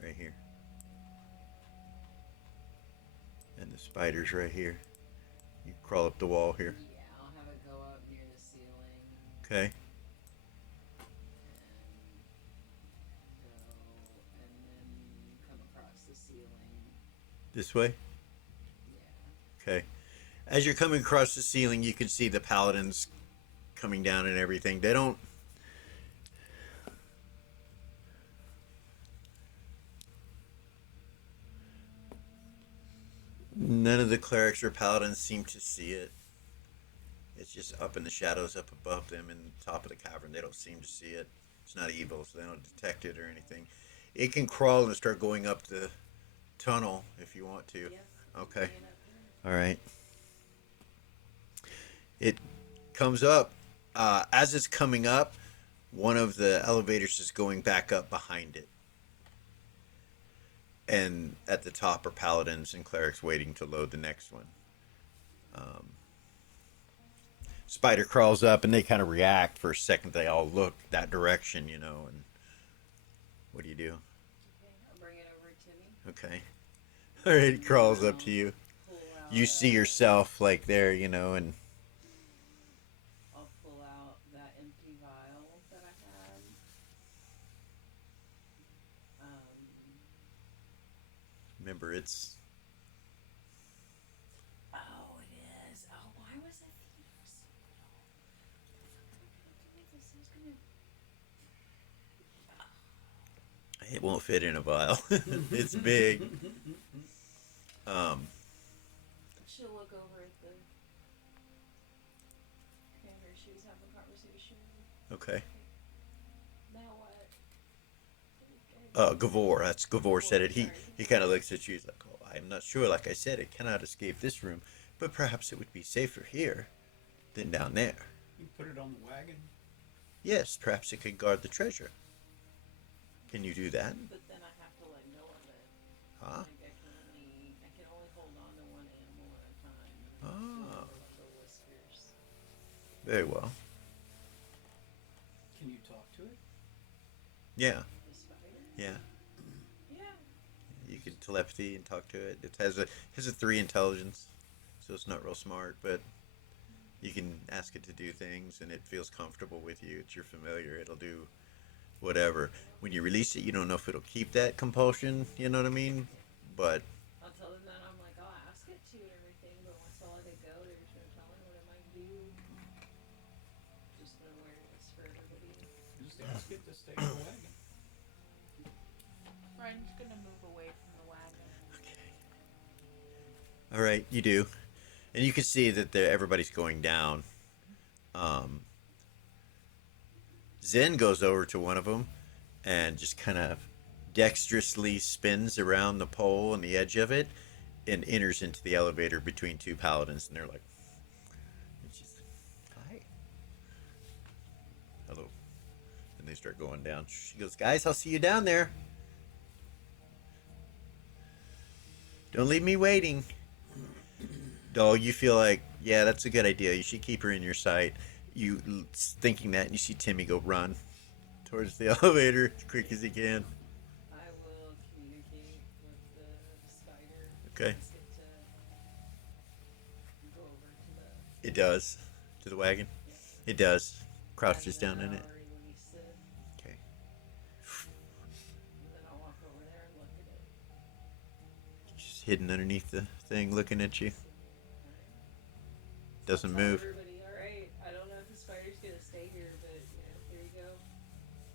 Right here. And the spider's right here. You crawl up the wall here. Yeah, I'll have it go up near the ceiling Okay. and go and then come across the ceiling. This way? Yeah. Okay. As you're coming across the ceiling, you can see the paladins coming down and everything. They don't. None of the clerics or paladins seem to see it. It's just up in the shadows up above them in the top of the cavern. They don't seem to see it. It's not evil, so they don't detect it or anything. It can crawl and start going up the tunnel if you want to. Yep. Okay. Laying up there. All right. It comes up. As it's coming up, one of the elevators is going back up behind it. And at the top are paladins and clerics waiting to load the next one. Spider crawls up and they kind of react for a second. They all look that direction, you know. And what do you do? Okay, I'll bring it over to me. Okay. All right, it crawls up to you. Pull out, You see yourself like there, you know, and I'll pull out that empty vial that I had. remember it's. Oh, it is. Oh, why was I thinking it was so little? This is gonna. It won't fit in a vial. It's big. She'll look over at the commander. She was having a conversation. Okay. Now what? Gavor. That's Gavor said it. He kind of looks at you. He's like, "Oh, I'm not sure. Like I said, it cannot escape this room, but perhaps it would be safer here than down there. You put it on the wagon. Yes, perhaps it could guard the treasure. Can you do that? But then I have to let go of it. Huh? Like I can only hold on to one animal at a time. And Ah. I have to let go of Whiskers. Very well. Can you talk to it? Yeah. The spider? Yeah. Yeah. You can telepathy and talk to it. It has a 3 intelligence, so it's not real smart, but you can ask it to do things, and it feels comfortable with you. It's your familiar. It'll do whatever. When you release it, you don't know if it'll keep that compulsion. You know what I mean? But I'll tell them that I'm like, I'll ask it to and everything, but once I let it go, there's no telling what it might do. Just an awareness for everybody. Just ask it to stay in the wagon. Ryan's gonna move away from the wagon. okay. All right, you do, and you can see that everybody's going down. Zen goes over to one of them and just kind of dexterously spins around the pole and the edge of it and enters into the elevator between 2 paladins, and they're like, and she's, hi. they start going down. She goes, guys, I'll see you down there. Don't leave me waiting. Dog, you feel like, yeah, that's a good idea. You should keep her in your sight. You thinking that, and you see Timmy go run towards the elevator as quick as he can. I will communicate with the spider. Okay. Ask it to go over to the. It does. To the wagon? Yeah. It does. Crouches And then down in it. I'll release it, Okay. and then I'll walk over there and look at it. Just hidden underneath the thing looking at you. Alright. Doesn't Tell move. Everybody, alright. I don't know if the spider's gonna stay here, but here you go.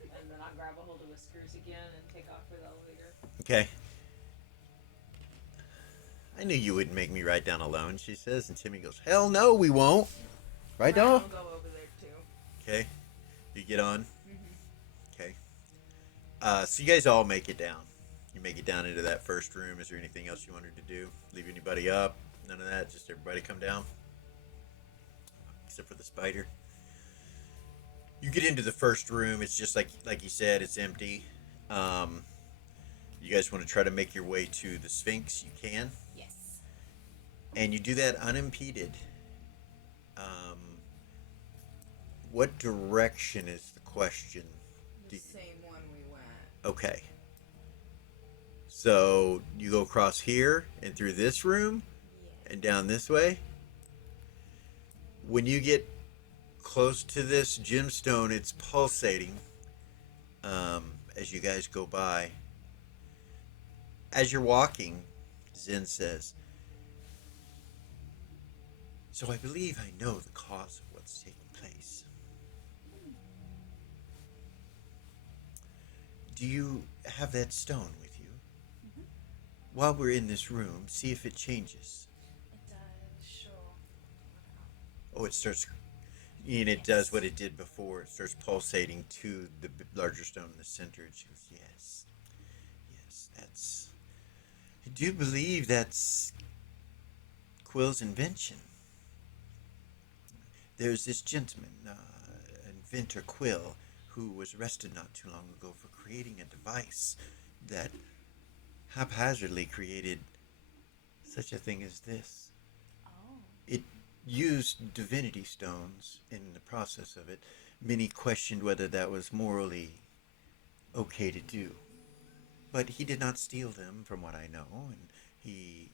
And then I'll grab a hold of Whiskers again and take off for the elevator. Okay. I knew you wouldn't make me ride down alone, she says, and Timmy goes, hell no, we won't. Right, I'll dog? go over there too. Okay. You get on. Mm-hmm. Okay. So you guys all make it down. You make it down into that first room. Is there anything else you wanted to do? Leave anybody up? None of that. Just everybody come down. Except for the spider. You get into the first room. It's just like you said. It's empty. You guys want to try to make your way to the Sphinx? You can, Yes. and you do that unimpeded. What direction is the question? The same one we went. Okay. So you go across here and through this room Yeah. and down this way. When you get close to this gemstone, it's pulsating as you guys go by. As you're walking, Zen says, so I believe I know the cause of what's taking place. Do you have that stone with you? Mhm. While we're in this room, see if it changes. It does. Sure. Oh, it starts, and it does what it did before. It starts pulsating to the larger stone in the center. And she goes, yes, yes, that's, I do believe that's Quill's invention. There's this gentleman, inventor Quill, who was arrested not too long ago for creating a device that haphazardly created such a thing as this. Oh. It used divinity stones in the process of it. Many questioned whether that was morally okay to do. But he did not steal them, from what I know, and he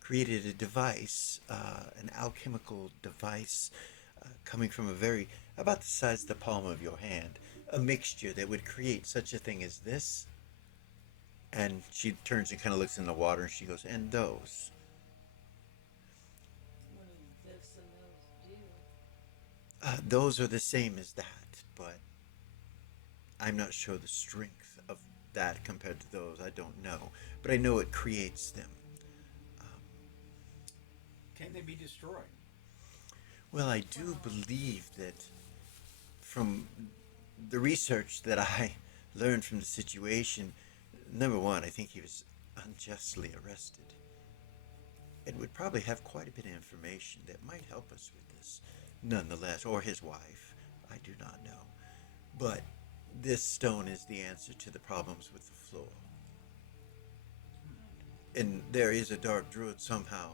created a device, an alchemical device, coming from a very, about the size of the palm of your hand, a mixture that would create such a thing as this. And she turns and kind of looks in the water, and she goes, and those. What do this and those do? Those are the same as that, but I'm not sure the strength of that compared to those. I don't know, but I know it creates them. Can they be destroyed? Well, I do believe that from the research that I learned from the situation, number one, I think he was unjustly arrested. And would probably have quite a bit of information that might help us with this, nonetheless, or his wife. I do not know. But this stone is the answer to the problems with the floor. And there is a dark druid somehow.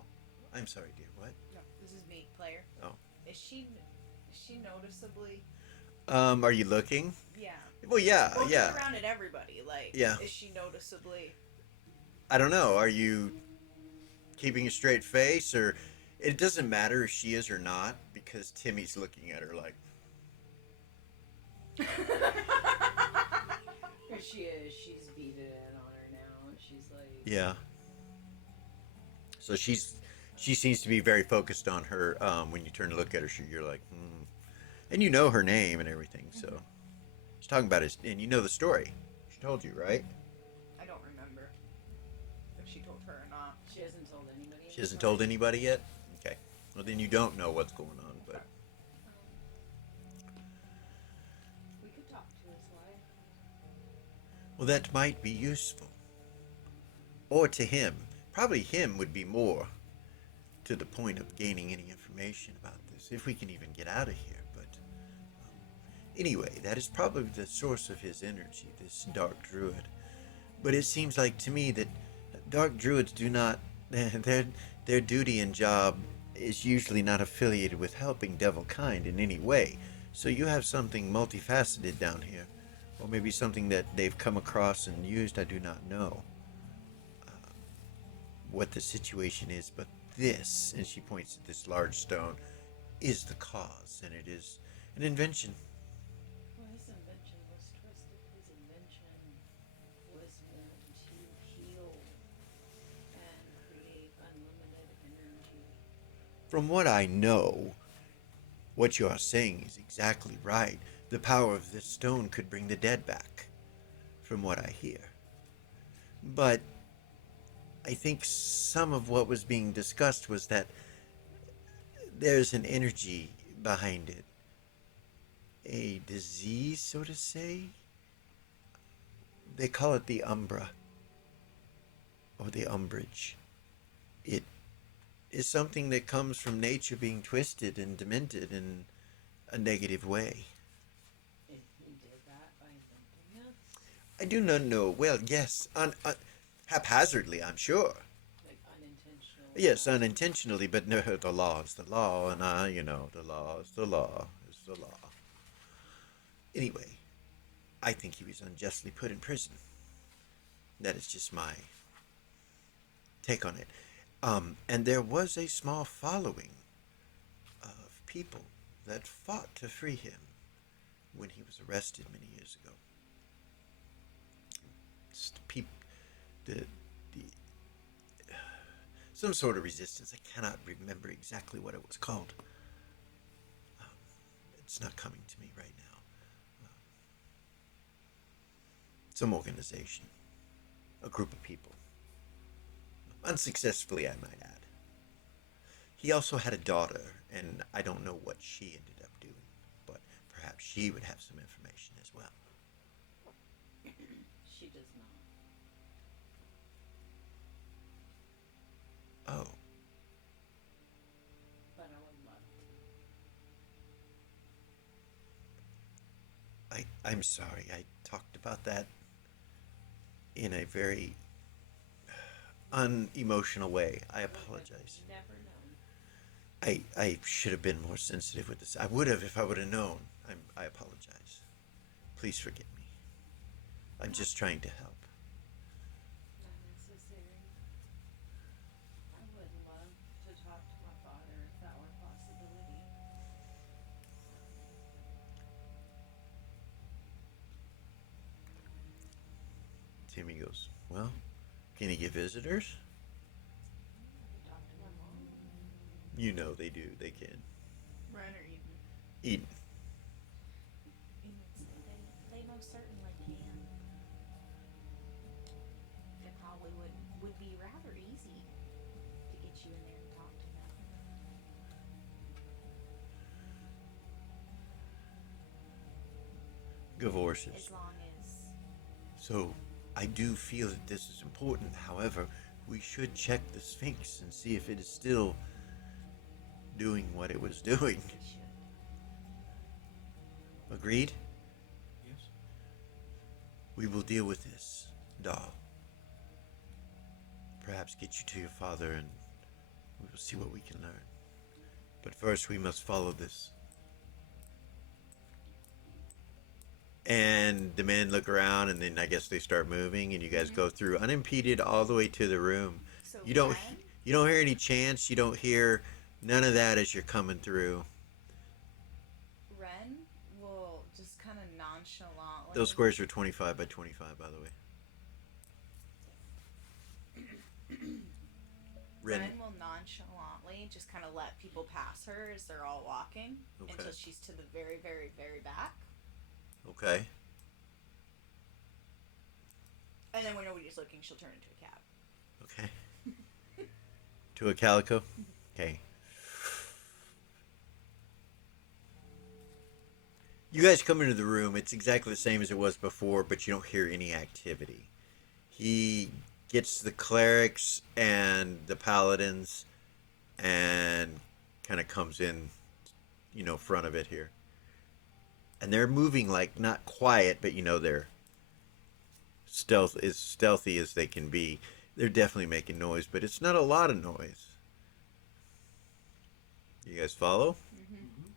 I'm sorry, dear, what? No, this is me, player. Oh. Is she noticeably? Are you looking? Yeah. Well, yeah, Looking yeah. around at everybody, like. Yeah. Is she noticeably? I don't know. Are you keeping a straight face, or it doesn't matter if she is or not, because Timmy's looking at her like, Here she is. She's beat it in on her now. She's like. yeah. So she seems to be very focused on her. When you turn to look at her, you're like, and you know her name and everything. So she's talking about it, and you know the story. She told you, right? I don't remember if she told her or not. She hasn't told anybody. She hasn't told anybody yet. Okay. Well, then you don't know what's going on, but. We could talk to his wife. Well, that might be useful. Or to him. Probably him would be more to the point of gaining any information about this, if we can even get out of here. But Anyway, that is probably the source of his energy, this dark druid. But it seems like to me that dark druids do not their duty and job is usually not affiliated with helping devil kind in any way. So you have something multifaceted down here, or maybe something that they've come across and used. I do not know what the situation is, but this, and she points at this large stone, is the cause, and it is an invention. Well, his invention was twisted. His invention was meant to heal and create unlimited energy. From what I know, what you are saying is exactly right. The power of this stone could bring the dead back, from what I hear. But I think some of what was being discussed was that there's an energy behind it. A disease, so to say? They call it the umbra, or the umbrage. It is something that comes from nature being twisted and demented in a negative way. And he did that by inventing it, I do not know. Well, yes, haphazardly, I'm sure. like unintentionally. Yes, unintentionally, but no, the law is the law, and the law is the law is the law. Anyway, I think he was unjustly put in prison. That is just my take on it. And there was a small following of people that fought to free him when he was arrested many years ago. It's the some sort of resistance. I cannot remember exactly what it was called. It's not coming to me right now. Some organization, a group of people. Unsuccessfully, I might add. He also had a daughter, and I don't know what she ended up doing, but perhaps she would have some information as well. She does not. Oh, But I would love to. I'm sorry. I talked about that in a very unemotional way. I apologize. Never known. I should have been more sensitive with this. I would have if I would have known. I apologize. Please forgive me. I'm just trying to help. Not necessary. I would love to talk to my father if that were a possibility. Timmy goes, well, can he get visitors? I could talk to my mom. You know they do. They can. Run or Eden. Eden. They most certainly can. It probably would be rather easy to get you in there and talk to them. Gavor says, As long as so I do feel that this is important. However, we should check the Sphinx and see if it is still doing what it was doing. we should. Agreed? Yes. We will deal with this, doll. Perhaps get you to your father and we will see what we can learn. But first we must follow this. And the men look around and then I guess they start moving and you guys go through unimpeded all the way to the room. So You don't Ren, you don't hear any chants, you don't hear none of that as you're coming through. Ren will just kind of nonchalantly. Those squares are 25 by 25, by the way. Ren Ren. will nonchalantly just kind of let people pass her as they're all walking until Okay. she's to the very, very, very back. Okay. And then when nobody's looking, she'll turn into a cat. Okay. To a calico? Okay. You guys come into the room. It's exactly the same as it was before, but you don't hear any activity. He gets the clerics and the paladins and kind of comes in, front of it here. and they're moving like not quiet, but they're stealthy as they can be. They're definitely making noise, but it's not a lot of noise. You guys follow? Mm-hmm.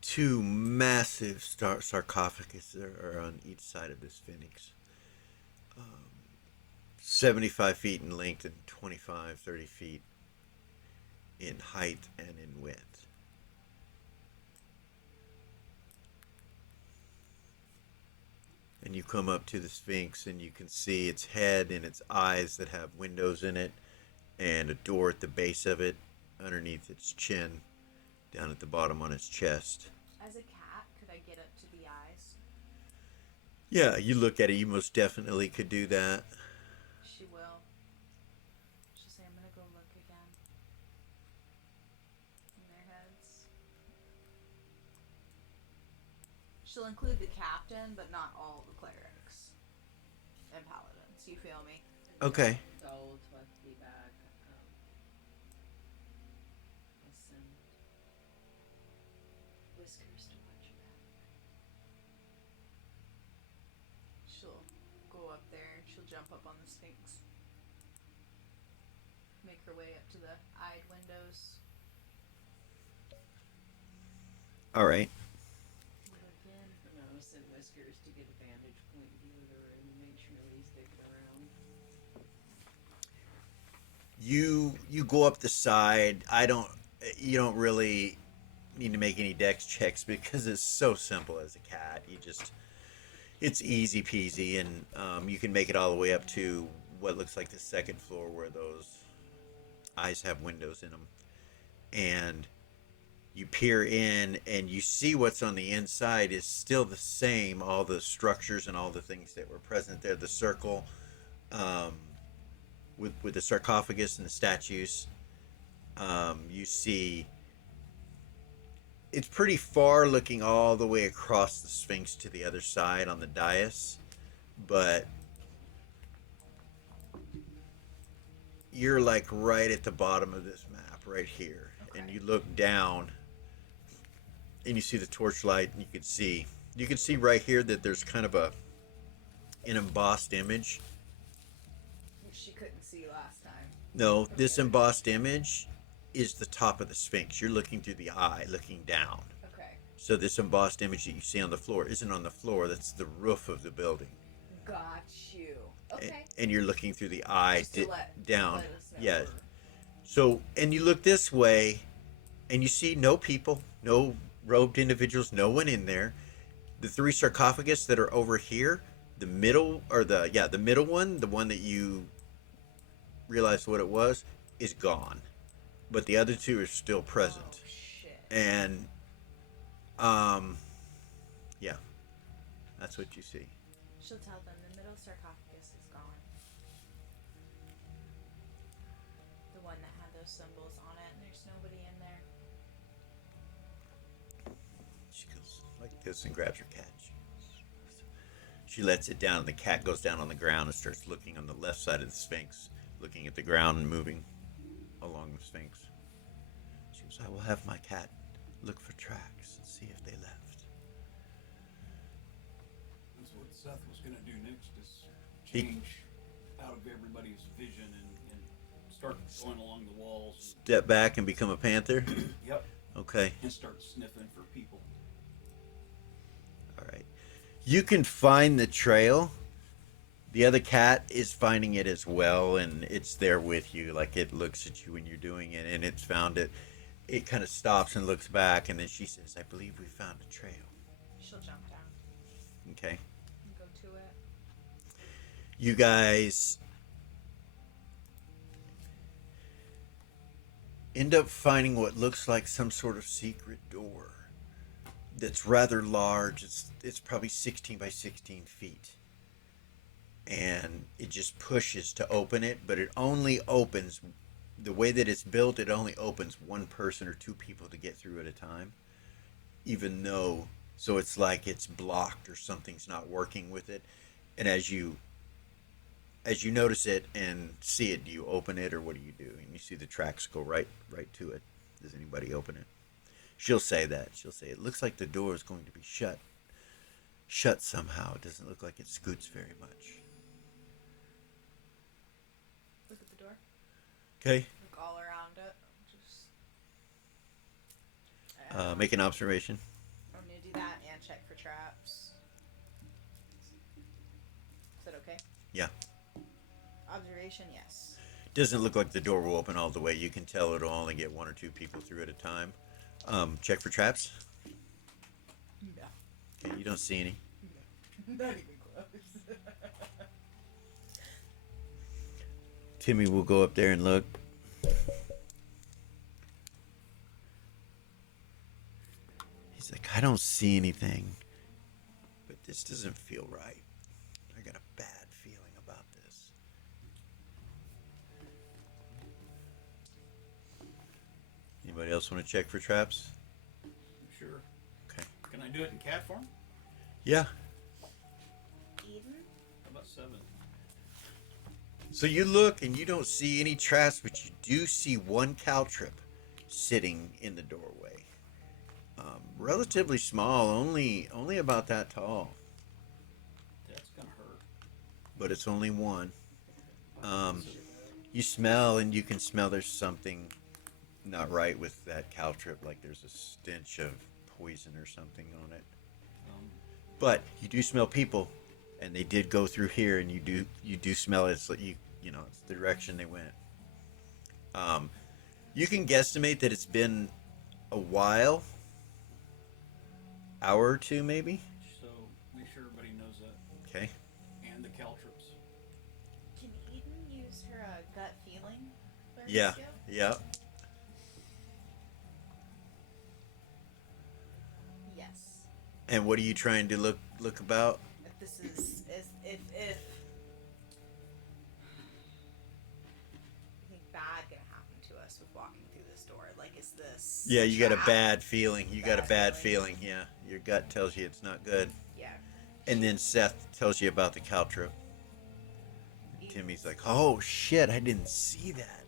Two massive sarcophagus are on each side of this phoenix. 75 feet in length and 25, 30 feet in height and in width. And you come up to the Sphinx and you can see its head and its eyes that have windows in it and a door at the base of it, underneath its chin, down at the bottom on its chest. As a cat, could I get up to the eyes? Yeah, you look at it, you most definitely could do that. She will. She'll say, I'm gonna go look again. In their heads. She'll include the captain, but not all the clerics and paladins. You feel me? Okay. I'll tuck the bag. Listen. Whiskers to watch your back. She'll go up there and she'll jump up on the Sphinx. Make her way up to the eyed windows. All right. Look in. And I'll send Whiskers to get a vantage point view of the room and make sure he's digging around. You go up the side. You don't really need to make any dex checks because it's so simple as a cat. It's easy peasy, and you can make it all the way up to what looks like the second floor where those eyes have windows in them. And you peer in and you see what's on the inside is still the same. All the structures and all the things that were present there. The circle, with the sarcophagus and the statues. You see it's pretty far looking all the way across the Sphinx to the other side on the dais, but you're like right at the bottom of this map right here. Okay. And you look down and you see the torchlight, and you can see right here that there's kind of an embossed image. She couldn't see last time. No, this embossed image is the top of the Sphinx. You're looking through the eye, looking down. Okay. So this embossed image that you see on the floor isn't on the floor. That's the roof of the building. Got you. Okay. And you're looking through the eye Just to let down. us know. Yeah. So, and you look this way, and you see no people, no robed individuals, no one in there. The three sarcophagus that are over here, the middle, or the middle one, the one that you realized what it was, is gone. But the other two are still present. Oh, shit. And, yeah, that's what you see. She'll tell them the middle sarcophagus is gone. The one that had those symbols on it, and there's nobody in there. She goes like this and grabs her cat. She lets it down, and the cat goes down on the ground and starts looking on the left side of the Sphinx, looking at the ground and moving along the Sphinx. She goes, I will have my cat look for tracks and see if they left. That's what Seth was going to do next, is change out of everybody's vision and start going along the walls. Step back and become a panther? Yep. Okay. And start sniffing for people. All right. You can find the trail. The other cat is finding it as well, and it's there with you. Like, it looks at you when you're doing it, and it's found it. It kind of stops and looks back, and then she says, I believe we found a trail. She'll jump down Okay. and go to it. You guys end up finding what looks like some sort of secret door that's rather large. It's probably 16 by 16 feet. And it just pushes to open it, but it only opens, the way that it's built, it only opens one person or two people to get through at a time. Even though, so it's like it's blocked or something's not working with it. And as you notice it and see it, do you open it or what do you do? And you see the tracks go right to it. Does anybody open it? She'll say that. She'll say it looks like the door is going to be shut somehow. It doesn't look like it scoots very much. Look at the door. Okay. Look all around it. Just. Make an observation. I'm gonna do that and check for traps. Is that okay? Yeah. Observation, yes. Doesn't look like the door will open all the way. You can tell it'll only get 1 or 2 people through at a time. Check for traps. No. Okay, you don't see any. Not even close. Timmy will go up there and look. He's like, I don't see anything, but this doesn't feel right. I got a bad feeling about this. Anybody else want to check for traps? Sure. Okay. Can I do it in cat form? Yeah. Eden? How about 7? So you look and you don't see any traps, but you do see one caltrip sitting in the doorway. Relatively small, only about that tall, That's gonna hurt. but it's only one. You smell and you can smell there's something not right with that caltrip, like there's a stench of poison or something on it. But you do smell people, and they did go through here, and you do smell it. It's like you know it's the direction they went. You can guesstimate that it's been a while, hour or two maybe. So make sure everybody knows that. Okay. And the caltrips. Can Eden use her gut feeling? Yeah. skill? Yeah. Yes. And what are you trying to look about? If this is if anything bad gonna happen to us with walking through this door, like is this? Yeah, you got a trap? bad feeling. You got a Bad bad feeling. feeling. Yeah, your gut tells you it's not good. Yeah. And then Seth tells you about the caltrip. Eden, Timmy's like, oh shit, I didn't see that.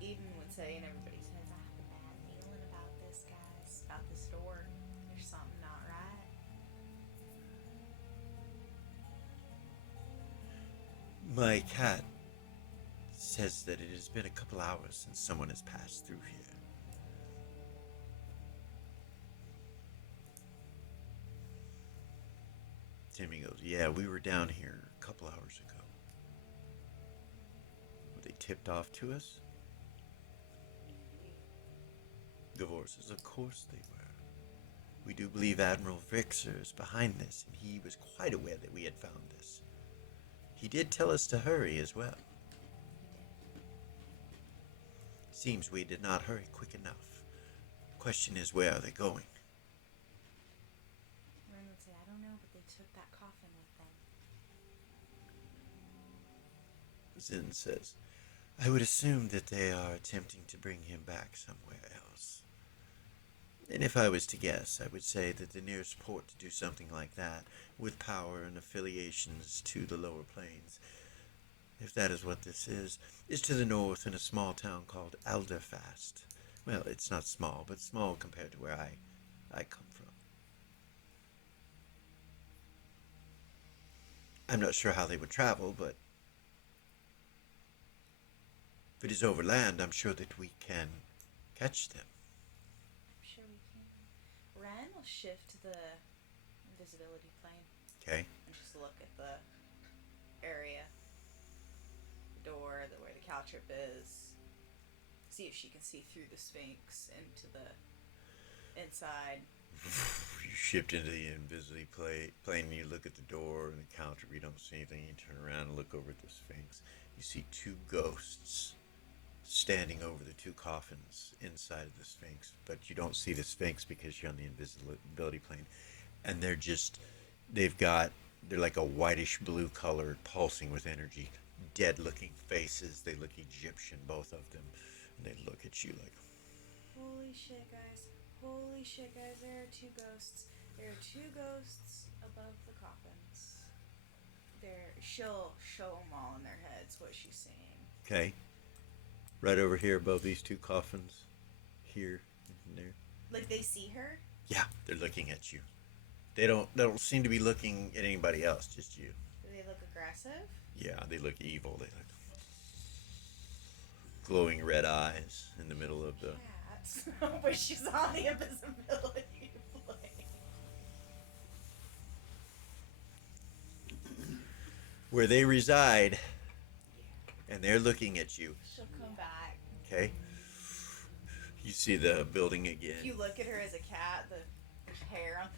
Eden would say, and everybody says, I have a bad feeling about this, guys, about this door. There's something not right. My cat says that it has been a couple hours since someone has passed through here. Timmy goes, yeah, we were down here a couple hours ago. Were they tipped off to us? Gavor says, of course they were. We do believe Admiral Vixer is behind this, and he was quite aware that we had found this. He did tell us to hurry as well. Seems we did not hurry quick enough. Question is, where are they going? Ren would say, I don't know, but they took that coffin with them. Zin says, I would assume that they are attempting to bring him back somewhere else. And if I was to guess, I would say that the nearest port to do something like that, with power and affiliations to the lower plains, if that is what this is to the north in a small town called Alderfast. Well, it's not small, but small compared to where I come from. I'm not sure how they would travel, but if it is overland, I'm sure that we can catch them. I'm sure we can. Ren will shift to the invisibility plane Okay? and just look at the area, the door, where the caltrip is. See if she can see through the Sphinx into the inside. You shift into the invisibility plane and you look at the door and the counter. You don't see anything. You turn around and look over at the Sphinx. You see 2 ghosts standing over the 2 coffins inside of the Sphinx. But you don't see the Sphinx because you're on the invisibility plane. And they're like a whitish blue color, pulsing with energy. Dead looking faces. They look Egyptian, both of them. And they look at you like, Holy shit, guys. Holy shit, guys. There are 2 ghosts. There are 2 ghosts above the coffins. She'll show them all in their heads what she's seeing. okay. Right over here above these 2 coffins. Here and there. Like they see her? Yeah, they're looking at you. They don't seem to be looking at anybody else, just you. Do they look aggressive? Yeah, they look evil. They look glowing red eyes in the middle of the. Cat. But she's on the invisibility plane. Where they reside, and they're looking at you. She'll come back. Okay. You see the building again. If you look at her as a cat, there's hair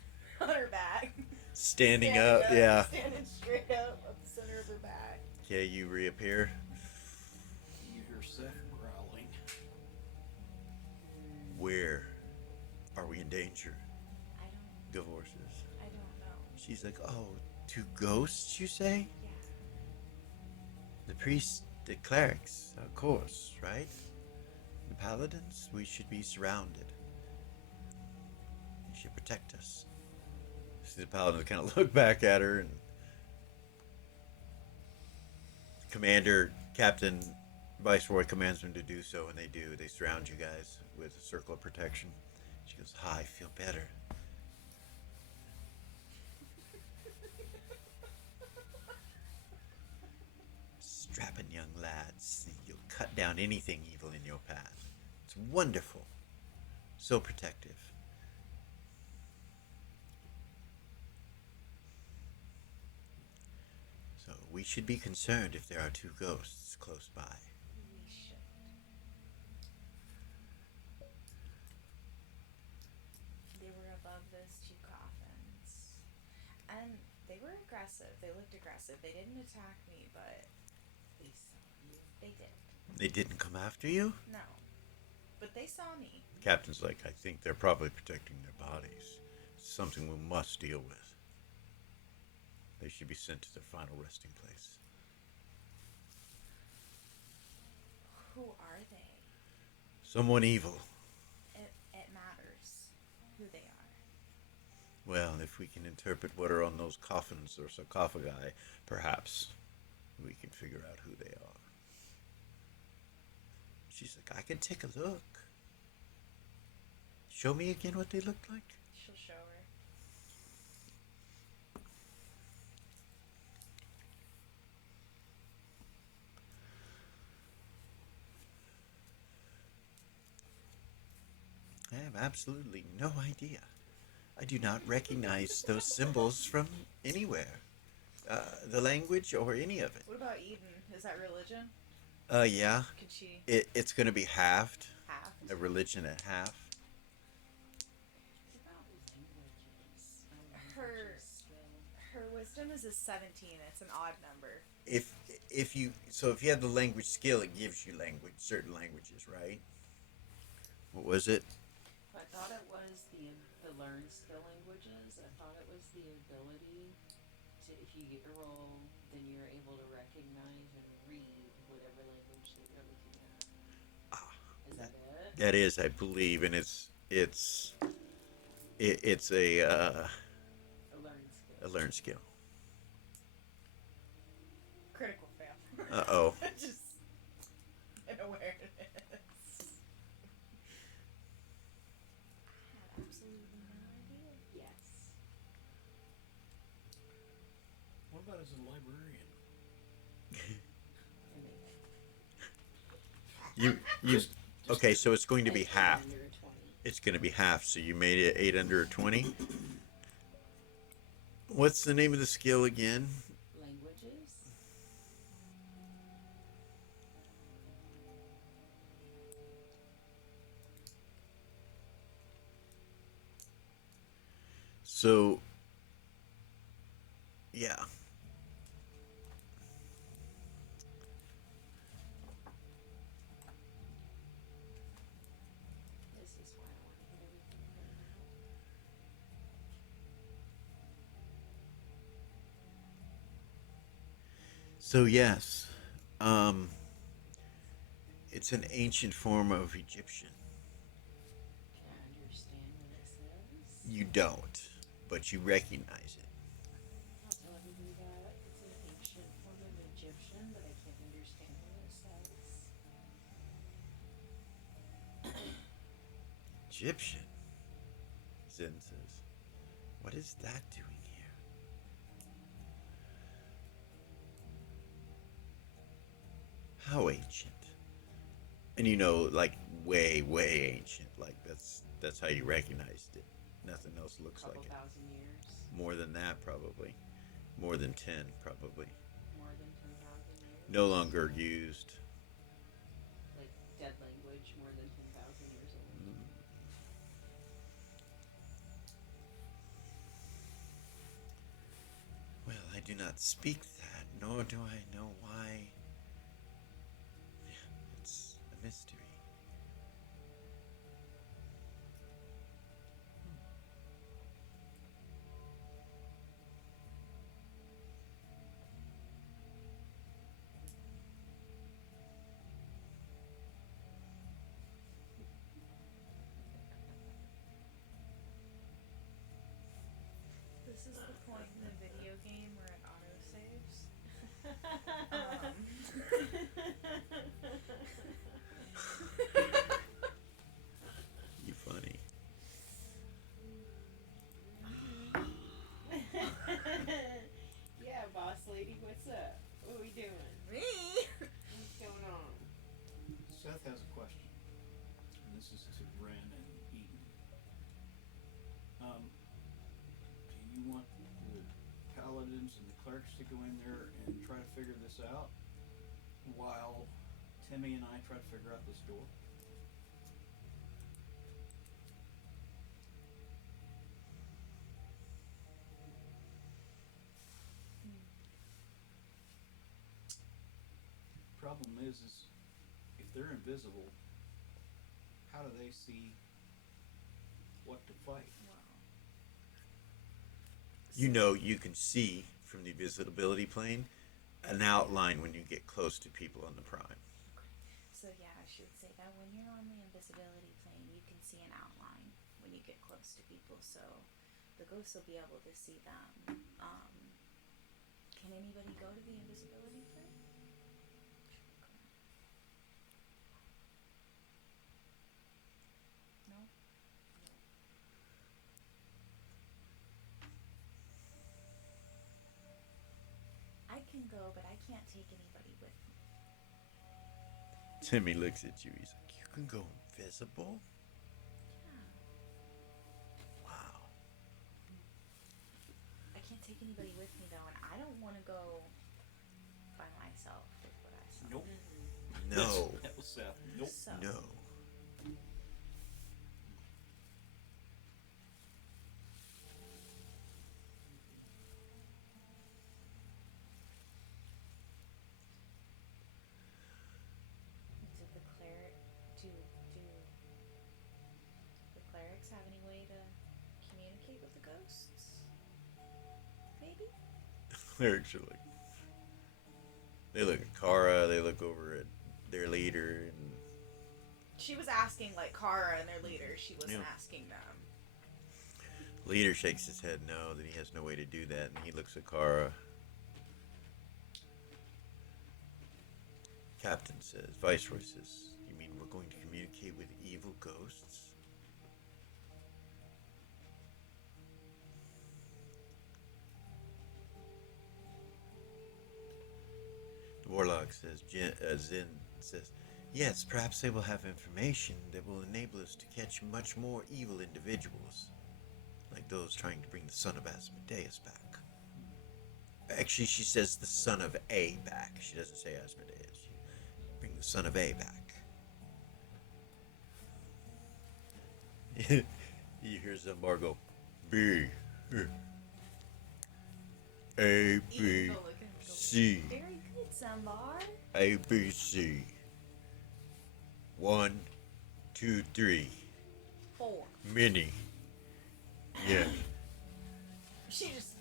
on her back. Standing up, yeah. Standing straight up the center of her back. Okay, you reappear. You hear Seth growling. Where are we in danger? I don't Divorces. I don't know. She's like, oh, two ghosts, you say? Yeah. The priests, the clerics, of course, right? The paladins, we should be surrounded. You should protect us. See the paladins kind of look back at her, and Commander, Captain, Viceroy commands them to do so, and they do. They surround you guys with a circle of protection. She goes, I feel better. Strapping young lads. You'll cut down anything evil in your path. It's wonderful. So protective. So we should be concerned if there are two ghosts close by. We should. They were above those two coffins. And they were aggressive. They looked aggressive. They didn't attack me, but They saw you. they did. They didn't come after you? No. But they saw me. The captain's like, I think they're probably protecting their bodies. It's something we must deal with. They should be sent to their final resting place. Who are they? Someone evil. It matters who they are. Well, if we can interpret what are on those coffins or sarcophagi, perhaps we can figure out who they are. She's like, I can take a look. Show me again what they looked like. She'll show her. I have absolutely no idea. I do not recognize those symbols from anywhere. The language or any of it. What about Eden? Is that religion? Yeah. Could she It's going to be halved. have? A religion at half. What about languages? Her- Skill. Her wisdom is a 17. It's an odd number. If you have the language skill, it gives you certain languages, right? What was it? I thought it was the learn skill languages. I thought it was the ability to, if you get a roll, then you're able to recognize and read whatever language that you're looking at. Is that it? That is, I believe, and it's a A learn skill. learned skill. Critical fail. Uh-oh. Just an awareness. I had absolutely no idea. Yes. What about as a librarian? You okay? So it's going to be half. Under a 20. It's going to be half. So you made it 8 under 20. What's the name of the skill again? Languages. So, yeah. This is why I want to get everything written out. So yes, it's an ancient form of Egyptian. Can I understand what it says? You don't, but you recognize it. I'll tell everybody that it's an ancient form of Egyptian, but I can't understand what it says. Egyptian. Zen says, "What is that doing here?" How ancient? And like way, way ancient. Like that's how you recognized it. Nothing else looks like Couple it. thousand years. More than that, probably. More than 10, probably. More than 10,000 years. No longer used. Like dead language, more than 10,000 years old. Well, I do not speak that, nor do I know why. It's a mystery. This is the point in the video game where it auto saves. You funny. Yeah, boss lady, what's up? What are we doing? Me? What's going on? Seth has a question, and this is to Ren and Eaton. Do you want the paladins and the clerics to go in there and try to figure this out, while Timmy and I try to figure out this door? Problem is if they're invisible, how do they see what to fight? You can see from the visibility plane an outline when you get close to people on the prime. So yeah, I should say that when you're on the invisibility plane, you can see an outline when you get close to people. So the ghosts will be able to see them. Can anybody go to the invisibility plane? No. I can go, but I can't take anybody with me. Timmy looks at you. He's like, "You can go invisible?" Yeah. Wow. I can't take anybody with me though, and I don't want to go by myself. Is what I saw. Nope. No. That was Seth. Nope. So, No. did the cleric do the clerics have any way to communicate with the ghosts? Maybe. Clerics are like, they look at Kara. They look over at their leader, and She was asking like Kara and their leader. She wasn't Yeah. asking them. leader shakes his head no, that he has no way to do that, and he looks at Kara. Captain says, Viceroy says, "You mean we're going to communicate with evil ghosts?" The Warlock says, Zen says, "Yes, perhaps they will have information that will enable us to catch much more evil individuals, like those trying to bring the son of Asmodeus back." Actually, she says the son of A back. She doesn't say Asmodeus. She bring the son of A back. You hear Zambar go, B, A, B, Evil looking. C, Very good, Sambar. A, B, C. 1, 2, 3. 4. Mini. Yeah. She just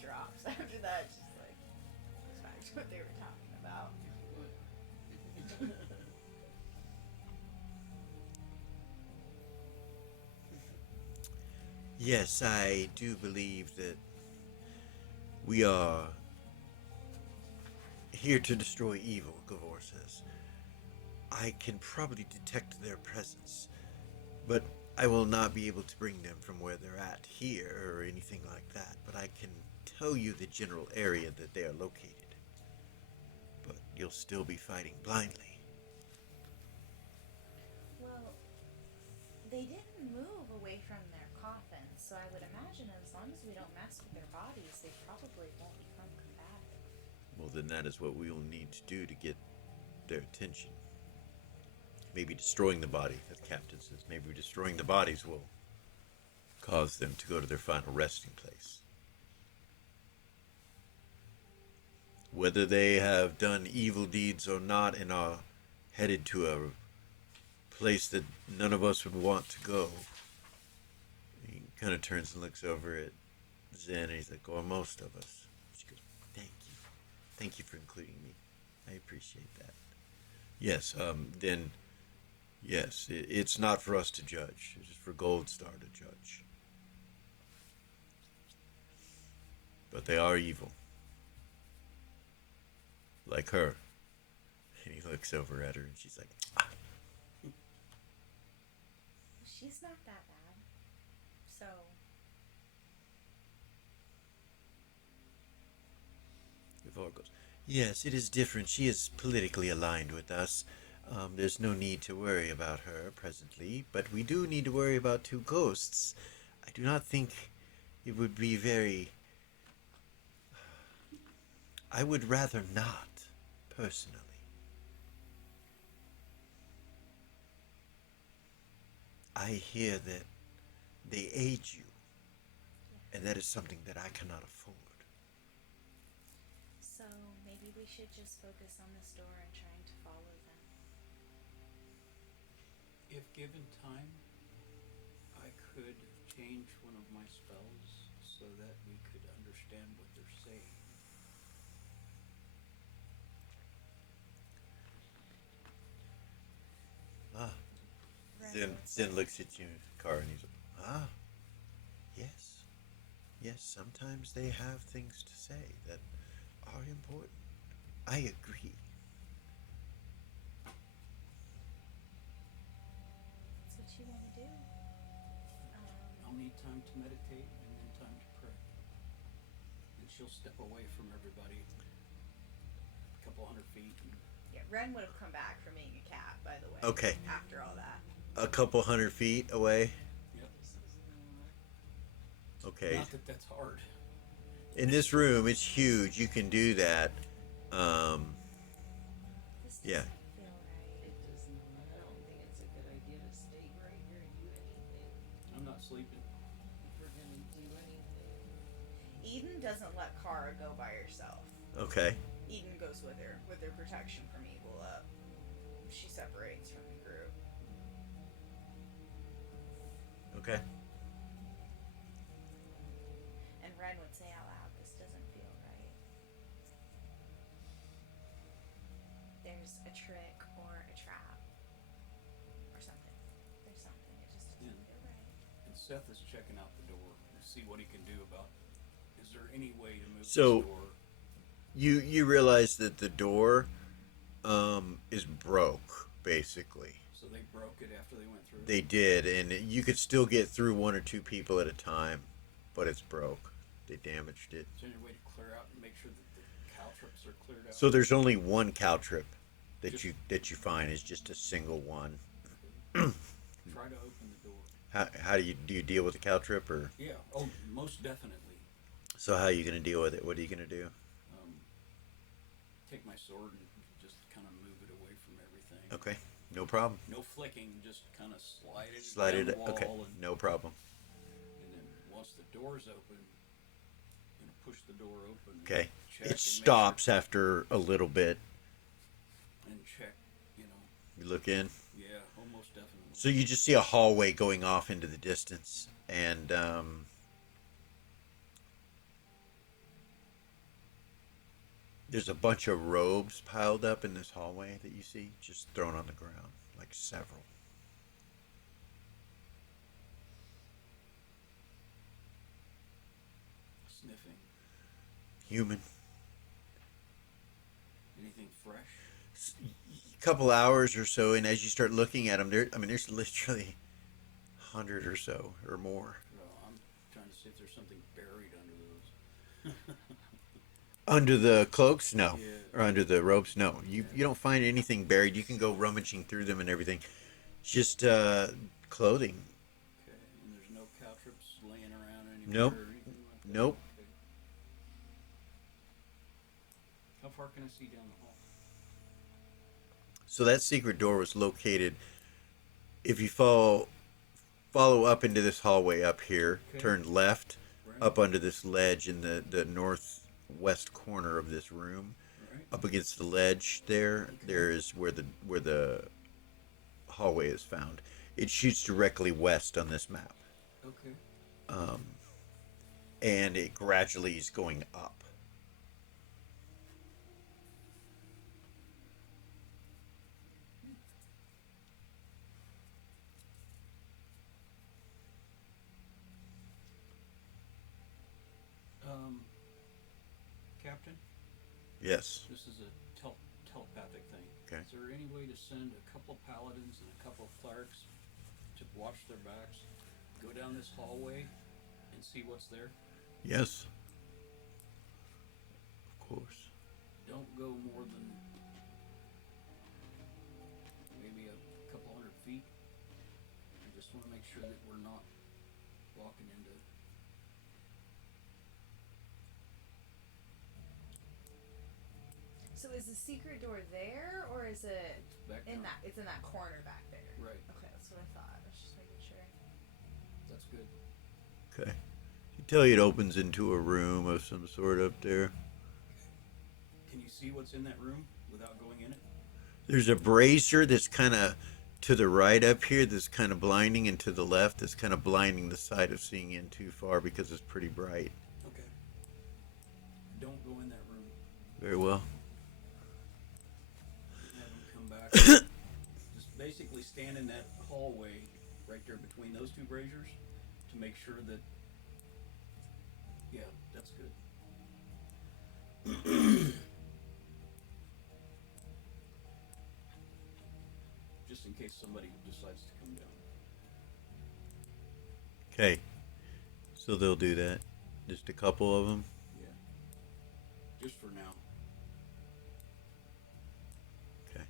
drops after that. She's like, goes back to what they were talking about. Yes, I do believe that we are here to destroy evil, Gavor says. I can probably detect their presence, but I will not be able to bring them from where they're at here or anything like that, but I can tell you the general area that they are located. But you'll still be fighting blindly. Well, they didn't move away from their coffins, so I would imagine as long as we don't mess with their bodies, they probably won't become combative. Well, then that is what we will need to do to get their attention. Maybe destroying the body, as the captain says. Maybe destroying the bodies will cause them to go to their final resting place. Whether they have done evil deeds or not and are headed to a place that none of us would want to go. He kind of turns and looks over at Zen and he's like, or most of us. She goes, thank you. Thank you for including me. I appreciate that. Yes, then, yes, it's not for us to judge. It is for Gold Star to judge. But they are evil. Like her. And he looks over at her and she's like, ah. She's not that bad. So, Yvonne goes, yes, it is different. She is politically aligned with us. There's no need to worry about her presently, but we do need to worry about two ghosts. I do not think it would be very... I would rather not, personally. I hear that they aid you, and that is something that I cannot afford. so maybe we should just focus on this door and trying to follow them. If given time, I could change one of my spells so that we could understand what they're saying. Ah. Ren would say- Zen looks at you, Car, and he's like, ah, yes. Yes, sometimes they have things to say that are important. I agree. That's what you want to do. I'll need time to meditate and then time to pray. And she'll step away from everybody a couple 100 feet. And Yeah, Ren would have come back from being a cat, by the way. Okay. After all that. A couple 100 feet away. yep. Okay. Not that that's hard. In this room, it's huge. You can do that. This Yeah. doesn't feel right. It does not. I don't think it's a good idea to stay right here and do anything. I'm not sleeping. If we're gonna do anything. Eden doesn't let Kara go by herself. Okay. Eden goes with her protection from evil up. She separates from the group. Okay. And Ren would say out loud, this doesn't feel right. There's a trick or a trap. Or something. There's something. It just doesn't Yeah. feel right. And Seth is checking out the door to see what he can do about. Is there any way to move So- this door? You realize that the door is broke, basically. So they broke it after they went through. They did, and you could still get through one or two people at a time, but it's broke. They damaged it. Is there any way to clear out and make sure that the caltrops are cleared out? So there's only one caltrip that Just- you find is just a single one. Try to open the door. How do you deal with the caltrip, or Yeah. Oh, most definitely. so how are you gonna deal with it? What are you gonna do? Take my sword and just kind of move it away from everything. Okay, no problem. No flicking, just kind of slide it. Slide down it. the wall Okay, And, no problem. and then once the door's open, I'm gonna push the door open. Okay, Check it and make stops after a little bit. sure- and check. You know. You look in. Yeah. Almost definitely. So you just see a hallway going off into the distance, and there's a bunch of robes piled up in this hallway that you see, just thrown on the ground, like several. Sniffing. Human. Anything fresh? A couple hours or so, and as you start looking at them, there's literally 100 or so or more. Well, I'm trying to see if there's something buried under those. Under the cloaks, no. Yeah. Or under the ropes, no. You don't find anything buried. You can go rummaging through them and everything. Just clothing. Okay, and there's no caltrops laying around anywhere Nope. or anything like that? Nope. Okay. How far can I see down the hall? So that secret door was located. If you follow up into this hallway up here, Okay. turn left, Right. up under this ledge in the northwest corner of this room, Right. up against the ledge there, Okay. there is where the hallway is found. It shoots directly west on this map, Okay. and it gradually is going up. Captain, Yes. this is a telepathic thing. Okay. Is there any way to send a couple paladins and a couple clerics to watch their backs, go down this hallway, and see what's there? Yes. Of course. Don't go more than maybe a couple 100 feet. I just want to make sure that we're not walking into. So is the secret door there, or is it Back in down. that? It's in that corner back there. Right. Okay, that's what I thought. I was just making sure. That's good. Okay. You tell you it opens into a room of some sort up there. Can you see what's in that room without going in it? There's a brazier that's kind of to the right up here that's kind of blinding, and to the left that's kind of blinding the sight of seeing in too far because it's pretty bright. Okay. Don't go in that room. Very well. Have them come back. Just basically stand in that hallway right there between those two braziers to make sure that. Yeah, that's good. Just in case somebody decides to come down. Okay. So they'll do that. Just a couple of them. Yeah. Just for now. Okay.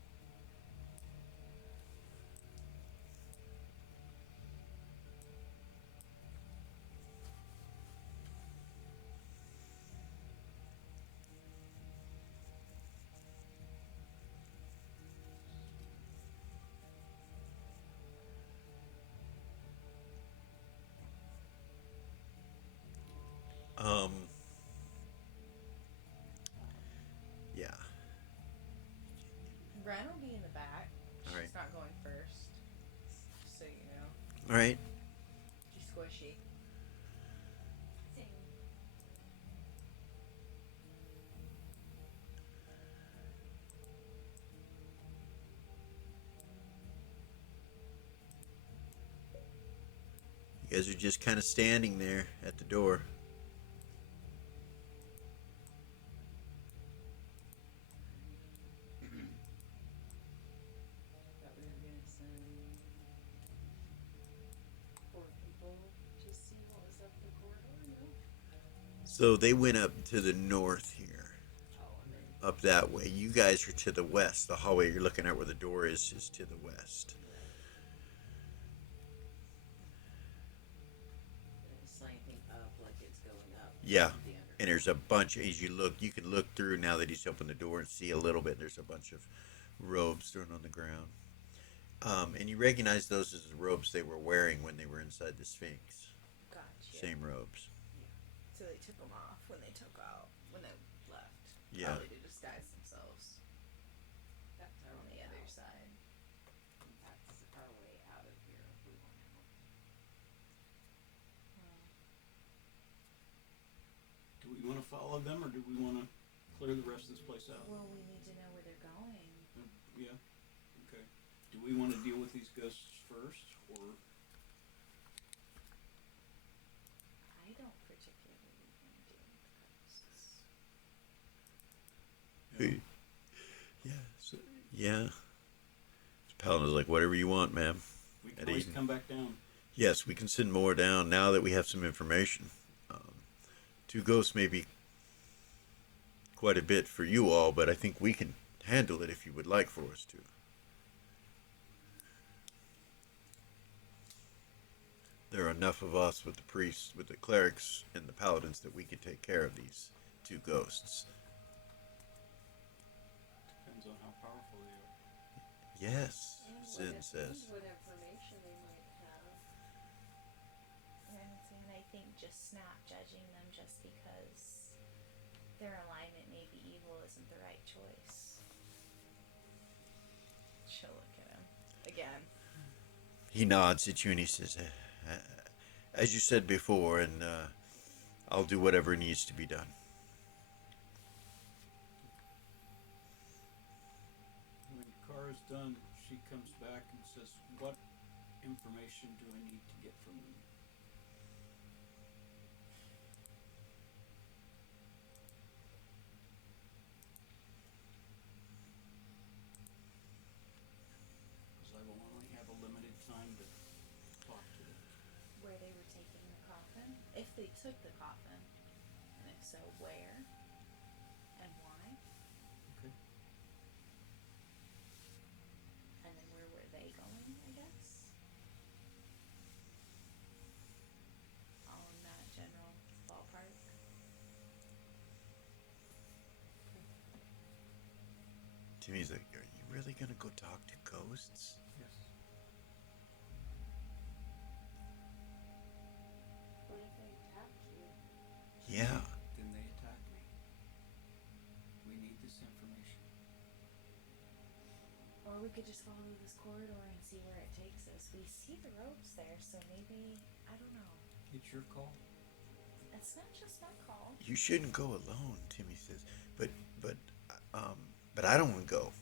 Um. Yeah. Ren will be in the back. She's Alright. not going first. So you know. All right. She's squishy. You guys are just kind of standing there at the door. Thought we were gonna send 4 people to see what was up the corridor, no? So they went up to the north here, Oh, and then up that way. You guys are to the west. The hallway you're looking at where the door is to the west. it's slanting up like it's going up. Yeah. The And underground. there's a bunch, as you look, you can look through now that he's opened the door and see a little bit. There's a bunch of robes thrown on the ground. And you recognize those as the robes they were wearing when they were inside the Sphinx. Gotcha. Same robes. So they took them off when they left. Yeah. Probably to disguise themselves That's our on way the other out. side. That's our way out of here if we want out. Do we want to follow them or do we want to clear the rest of this place out? Well, we need to know where they're going. Yeah. Okay. Do we want to deal with these ghosts first or? I don't particularly want to deal with ghosts. Yeah. So, yeah. Paladin's like, whatever you want, ma'am. We can At always Eden. come back down. Yes, we can send more down now that we have some information. Two ghosts may be quite a bit for you all, but I think we can handle it if you would like for us to. There are enough of us with the priests, with the clerics, and the paladins that we can take care of these two ghosts. Depends on how powerful they are. Yes, And Sid says. what information they might have. And I think just not judging them just because their alignment may be evil isn't the right choice. She'll look at him again. He nods at you and he says, as you said before, and I'll do whatever needs to be done. When Kara's done, she comes back and says, "What information do I need to get from them?" Because I will only have a limited time to talk to them. Where they were taking the coffin, if they took the coffin, and if so, where and why, Okay. and then where were they going, I guess. All in that general ballpark. Timmy's like, are you really gonna go talk to ghosts? Yes. What if they attack you? Yeah. Then they attack me. We need this information. Or we could just follow this corridor and see where it takes us. We see the ropes there, so maybe, I don't know. It's your call. It's not just my call. You shouldn't go alone, Timmy says. But I don't want to go.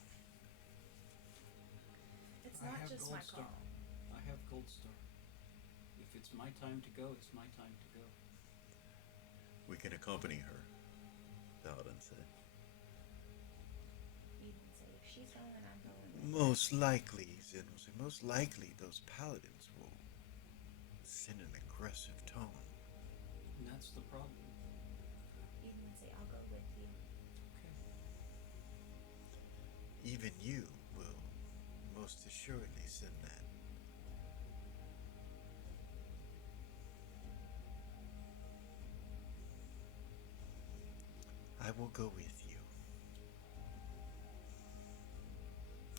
It's I not have just Gold my Star. call. I have Gold Star. If it's my time to go, it's my time to go. We can accompany her, Paladin said. You can say, if she's going, I'm going with her. Most likely, Zin will say, most likely those paladins will send an aggressive tone. And that's the problem. You can say, I'll go with you. Okay. Even you will most assuredly send that. I will go with you.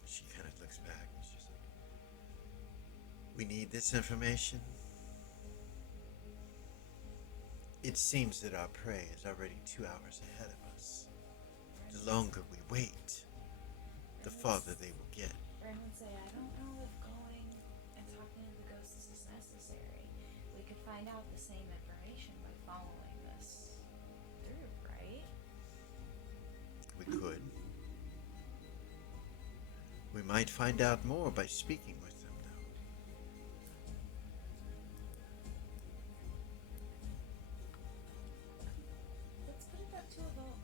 She kind of looks back and she's like, we need this information. It seems that our prey is already 2 hours ahead of us. The longer we wait, the farther they will get. Ren would say, I don't know if going and talking to the ghosts is necessary. We could find out the same information by following this through, right? We could. We might find out more by speaking with them, though. Let's put it up to a vote.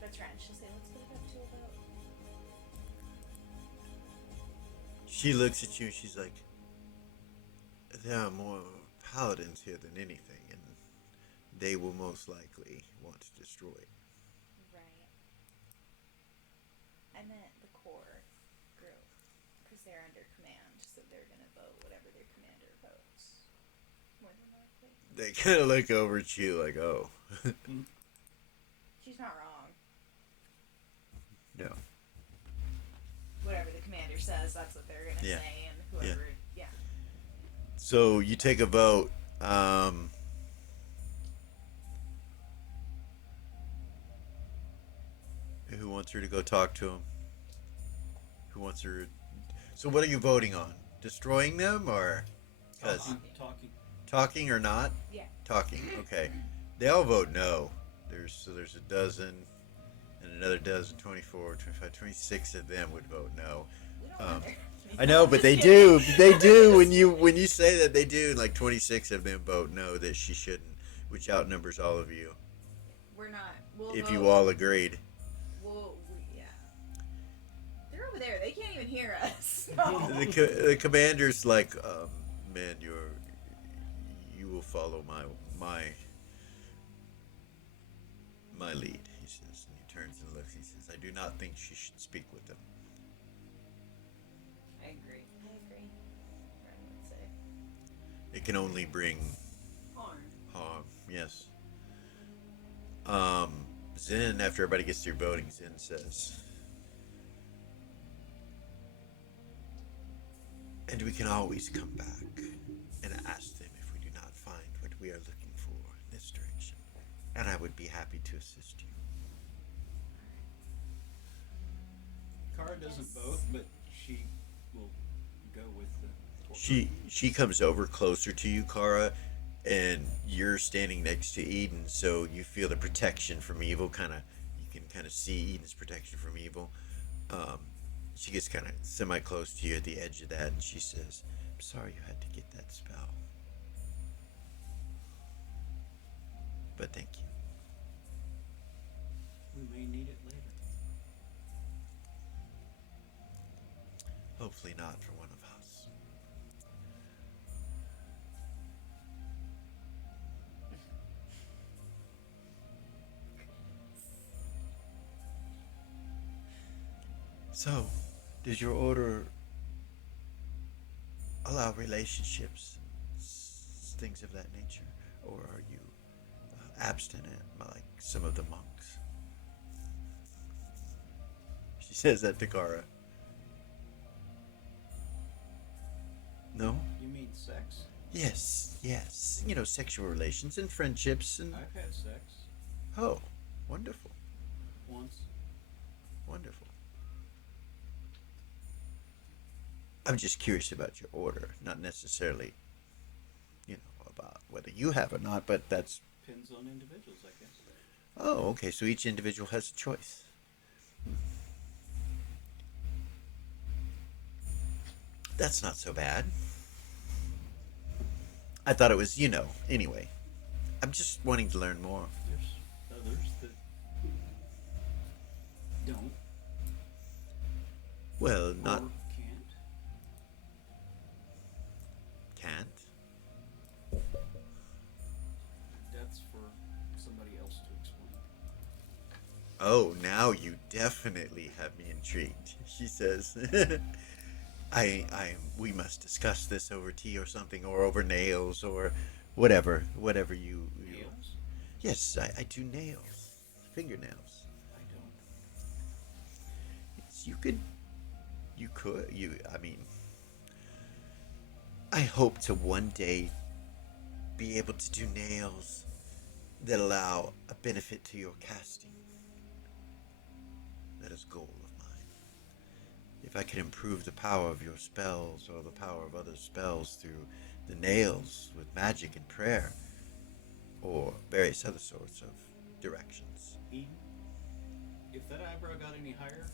That's right. She'll say, let's put it up to a vote. She looks at you, she's like, there are more paladins here than anything, and they will most likely want to destroy it. Right. I meant the core group, because they're under command, so they're gonna vote whatever their commander votes. More than likely. They kind of look over at you like, oh. She's not wrong. No. Whatever the commander says, that's what they're gonna Yeah. say, and whoever, yeah. So you take a vote. Who wants her to go talk to him? Who wants her? So what are you voting on? Destroying them or? Because Talking. talking or not? Yeah. Talking. Okay. They all vote no. There's a dozen, and another dozen, 24, 25, 26 of them would vote no. We don't Um, matter. I know, but they do. They do. When you say that, they do. Like 26 of them vote no that she shouldn't, which outnumbers all of you. We're not. We'll If vote. you all agreed. Yeah. They're over there. They can't even hear us. The commander's like, man, you will follow my lead. He says, and he turns and looks. He says, I do not think she should speak with them. I agree. I agree. Ren would say. It can only bring Harm. harm. Yes. Zen, after everybody gets through voting, Zen says, and we can always come back and ask them if we do not find what we are looking for in this direction. And I would be happy to assist you. Kara doesn't vote, but she will go with the. She comes over closer to you, Kara, and you're standing next to Eden, so you feel the protection from evil. You can kind of see Eden's protection from evil. She gets kind of semi close to you at the edge of that, and she says, "I'm sorry you had to get that spell, but thank you." We may need it later. Hopefully not for one of us. So, does your order allow relationships, things of that nature, or are you abstinent like some of the monks? She says that to Kara. No? You mean sex? Yes, yes. You know, sexual relations and friendships and... I've had sex Oh, wonderful, once. wonderful. I'm just curious about your order, not necessarily, about whether you have or not, but that's... Depends on individuals, I guess. Oh, okay, so each individual has a choice. That's not so bad. I thought it was, anyway. I'm just wanting to learn more. There's others that don't Well, not... or can't. Can't? That's for somebody else to explain. Oh, now you definitely have me intrigued, she says. We must discuss this over tea or something, or over nails, or whatever you... Nails? Yes, I do nails. Fingernails. I don't. Yes, I hope to one day be able to do nails that allow a benefit to your casting. That is a goal of mine. If I can improve the power of your spells or the power of other spells through the nails with magic and prayer, or various other sorts of directions. Eden, if that eyebrow got any higher,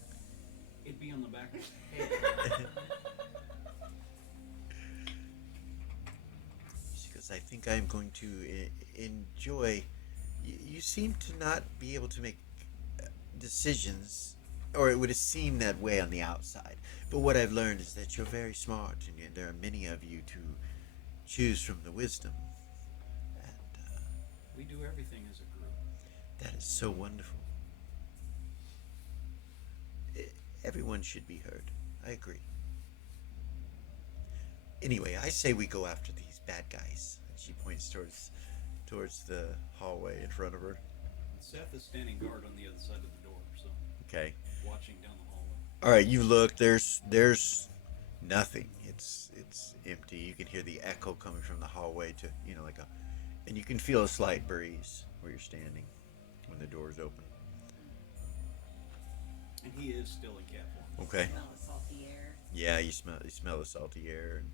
it'd be on the back of his head. Because I think I'm going to enjoy... You seem to not be able to make decisions, or it would have seemed that way on the outside. But what I've learned is that you're very smart, and there are many of you to choose from the wisdom. And We do everything as a group. that is so wonderful. Everyone should be heard. I agree. Anyway, I say we go after these bad guys. And she points towards the hallway in front of her. Seth is standing guard on the other side of the door, so Okay. watching down the hallway. All right, you look. There's nothing. It's empty. You can hear the echo coming from the hallway to and you can feel a slight breeze where you're standing when the door's open. And he is still in cat form. Okay. Smell the salty air. Yeah, you smell the salty air.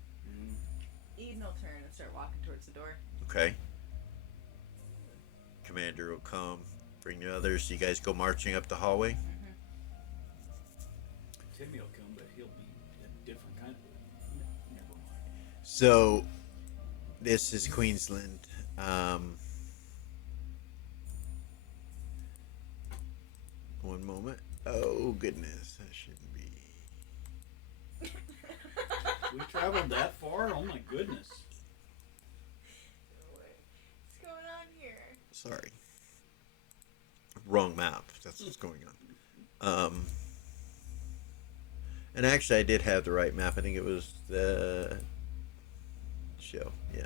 Eden will turn and start walking towards the door. Okay. Commander will come, bring the others. You guys go marching up the hallway. Timmy will come, but he'll be a different kind of... Never mind. So, this is Queensland. One moment. Oh, goodness. That shouldn't be... We traveled that far? Oh my goodness. What's going on here? Sorry. Wrong map. That's what's going on. And actually, I did have the right map. I think it was the show. Yeah.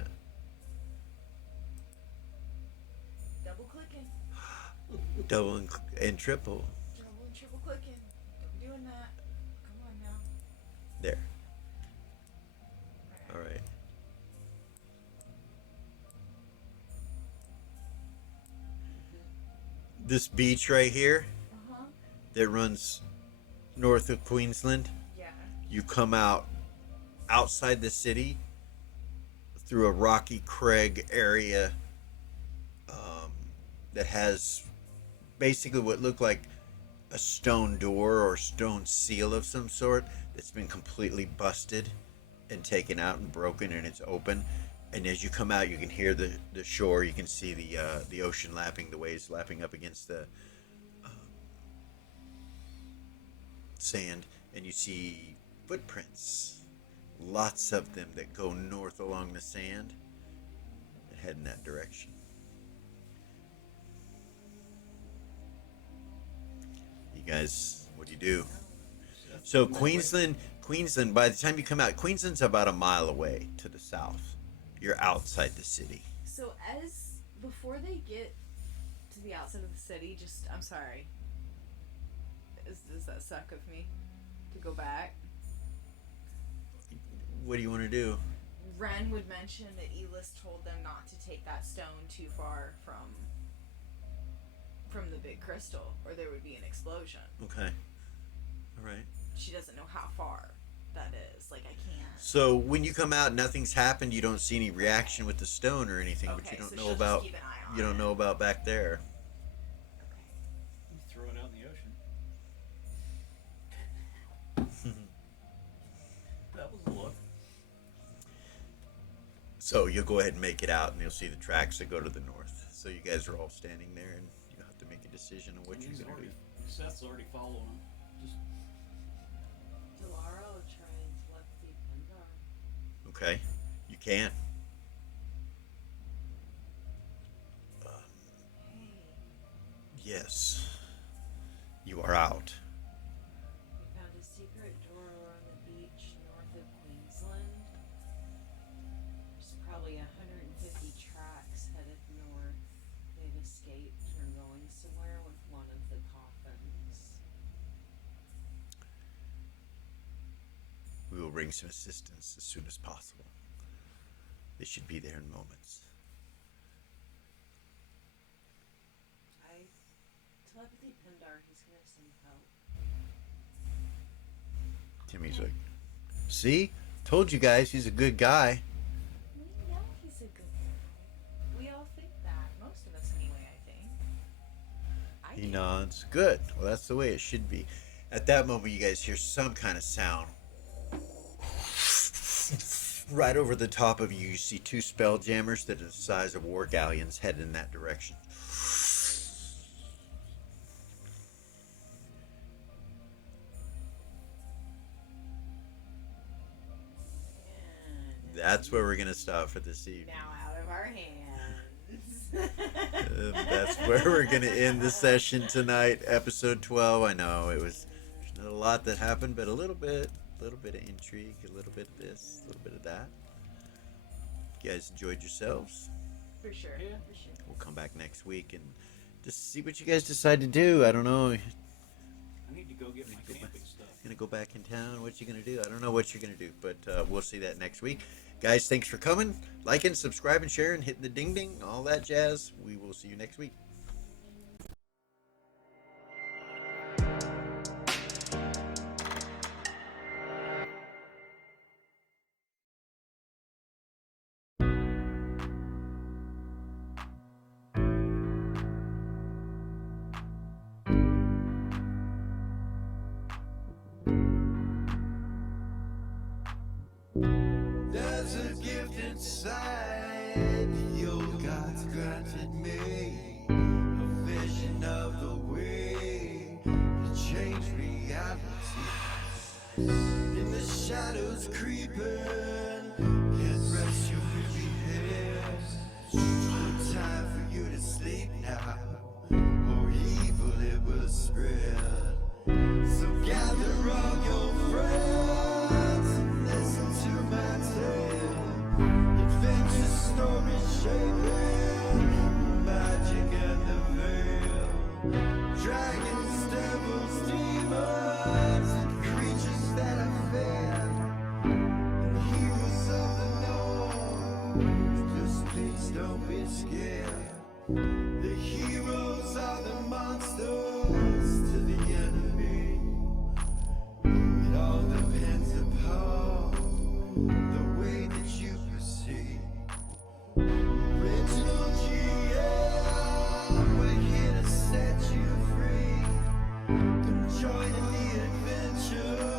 Double clicking. Double and triple. Double and triple clicking. Don't be doing that. Come on now. There. All right. This beach right here Uh-huh. that runs north of Queensland, Yeah. you come out outside the city through a rocky crag area that has basically what looked like a stone door or stone seal of some sort that's been completely busted and taken out and broken, and it's open. And as you come out, you can hear the shore. You can see the ocean lapping, the waves lapping up against the sand, and you see footprints, lots of them that go north along the sand and head in that direction. You guys, what do you do? So Queensland, by the time you come out, Queensland's about a mile away to the south. You're outside the city. So before they get to the outside of the city, I'm sorry. Does that suck of me to go back? What do you want to do? Ren would mention that Elis told them not to take that stone too far from the big crystal, or there would be an explosion. Okay. All right. She doesn't know how far that is. Like, I can't. So when you come out, nothing's happened. You don't see any reaction with the stone or anything, but you don't so know she'll about. Just keep an eye on You don't it. know about back there. Okay. You throw it out in the ocean. That was a look. So you'll go ahead and make it out, and you'll see the tracks that go to the north. So you guys are all standing there, and you have to make a decision on what you're He's going to already, do. Seth's already following him. Just Delara will try and telepathy Pendar. Okay, you can. Hey. Yes, you are out. We found a secret door on the beach north of Queensland. There's probably 150 tracks headed north. They've escaped or going somewhere with one of the coffins. We will bring some assistance as soon as possible. They should be there in moments. I telepathy Pendar, he's gonna send help. Timmy's like, see? Told you guys he's a good guy. We know he's a good guy. We all think that. Most of us, anyway, I think. He nods. Good. Well, that's the way it should be. At that moment, you guys hear some kind of sound. Right over the top of you, you see two spelljammers that are the size of war galleons headed in that direction. That's where we're going to stop for this evening. Now out of our hands. That's where we're going to end the session tonight, episode 12. I know there's not a lot that happened, but a little bit of intrigue, a little bit of this, a little bit of that. You guys enjoyed yourselves. For sure. Yeah. For sure. We'll come back next week and just see what you guys decide to do. I don't know. I need to go get my camping stuff. Gonna go back in town. What you gonna do? I don't know what you're gonna do, but we'll see that next week. Guys, thanks for coming, liking, subscribing, sharing, hitting the ding ding, all that jazz. We will see you next week. There's a gift inside the old God's granted me. shadows creeping, can't rest your weary head. No time for you to sleep now, or evil it will spread. So gather all your friends and listen to my tale. Adventure stories shaping magic and the veil. Dragons, devils, demons, and creatures that are fair, and heroes of the north. Just please don't be scared. The heroes are the monsters to the enemy. It all depends upon the way that you proceed. Original GM, we're here to set you free. Come join in the adventure.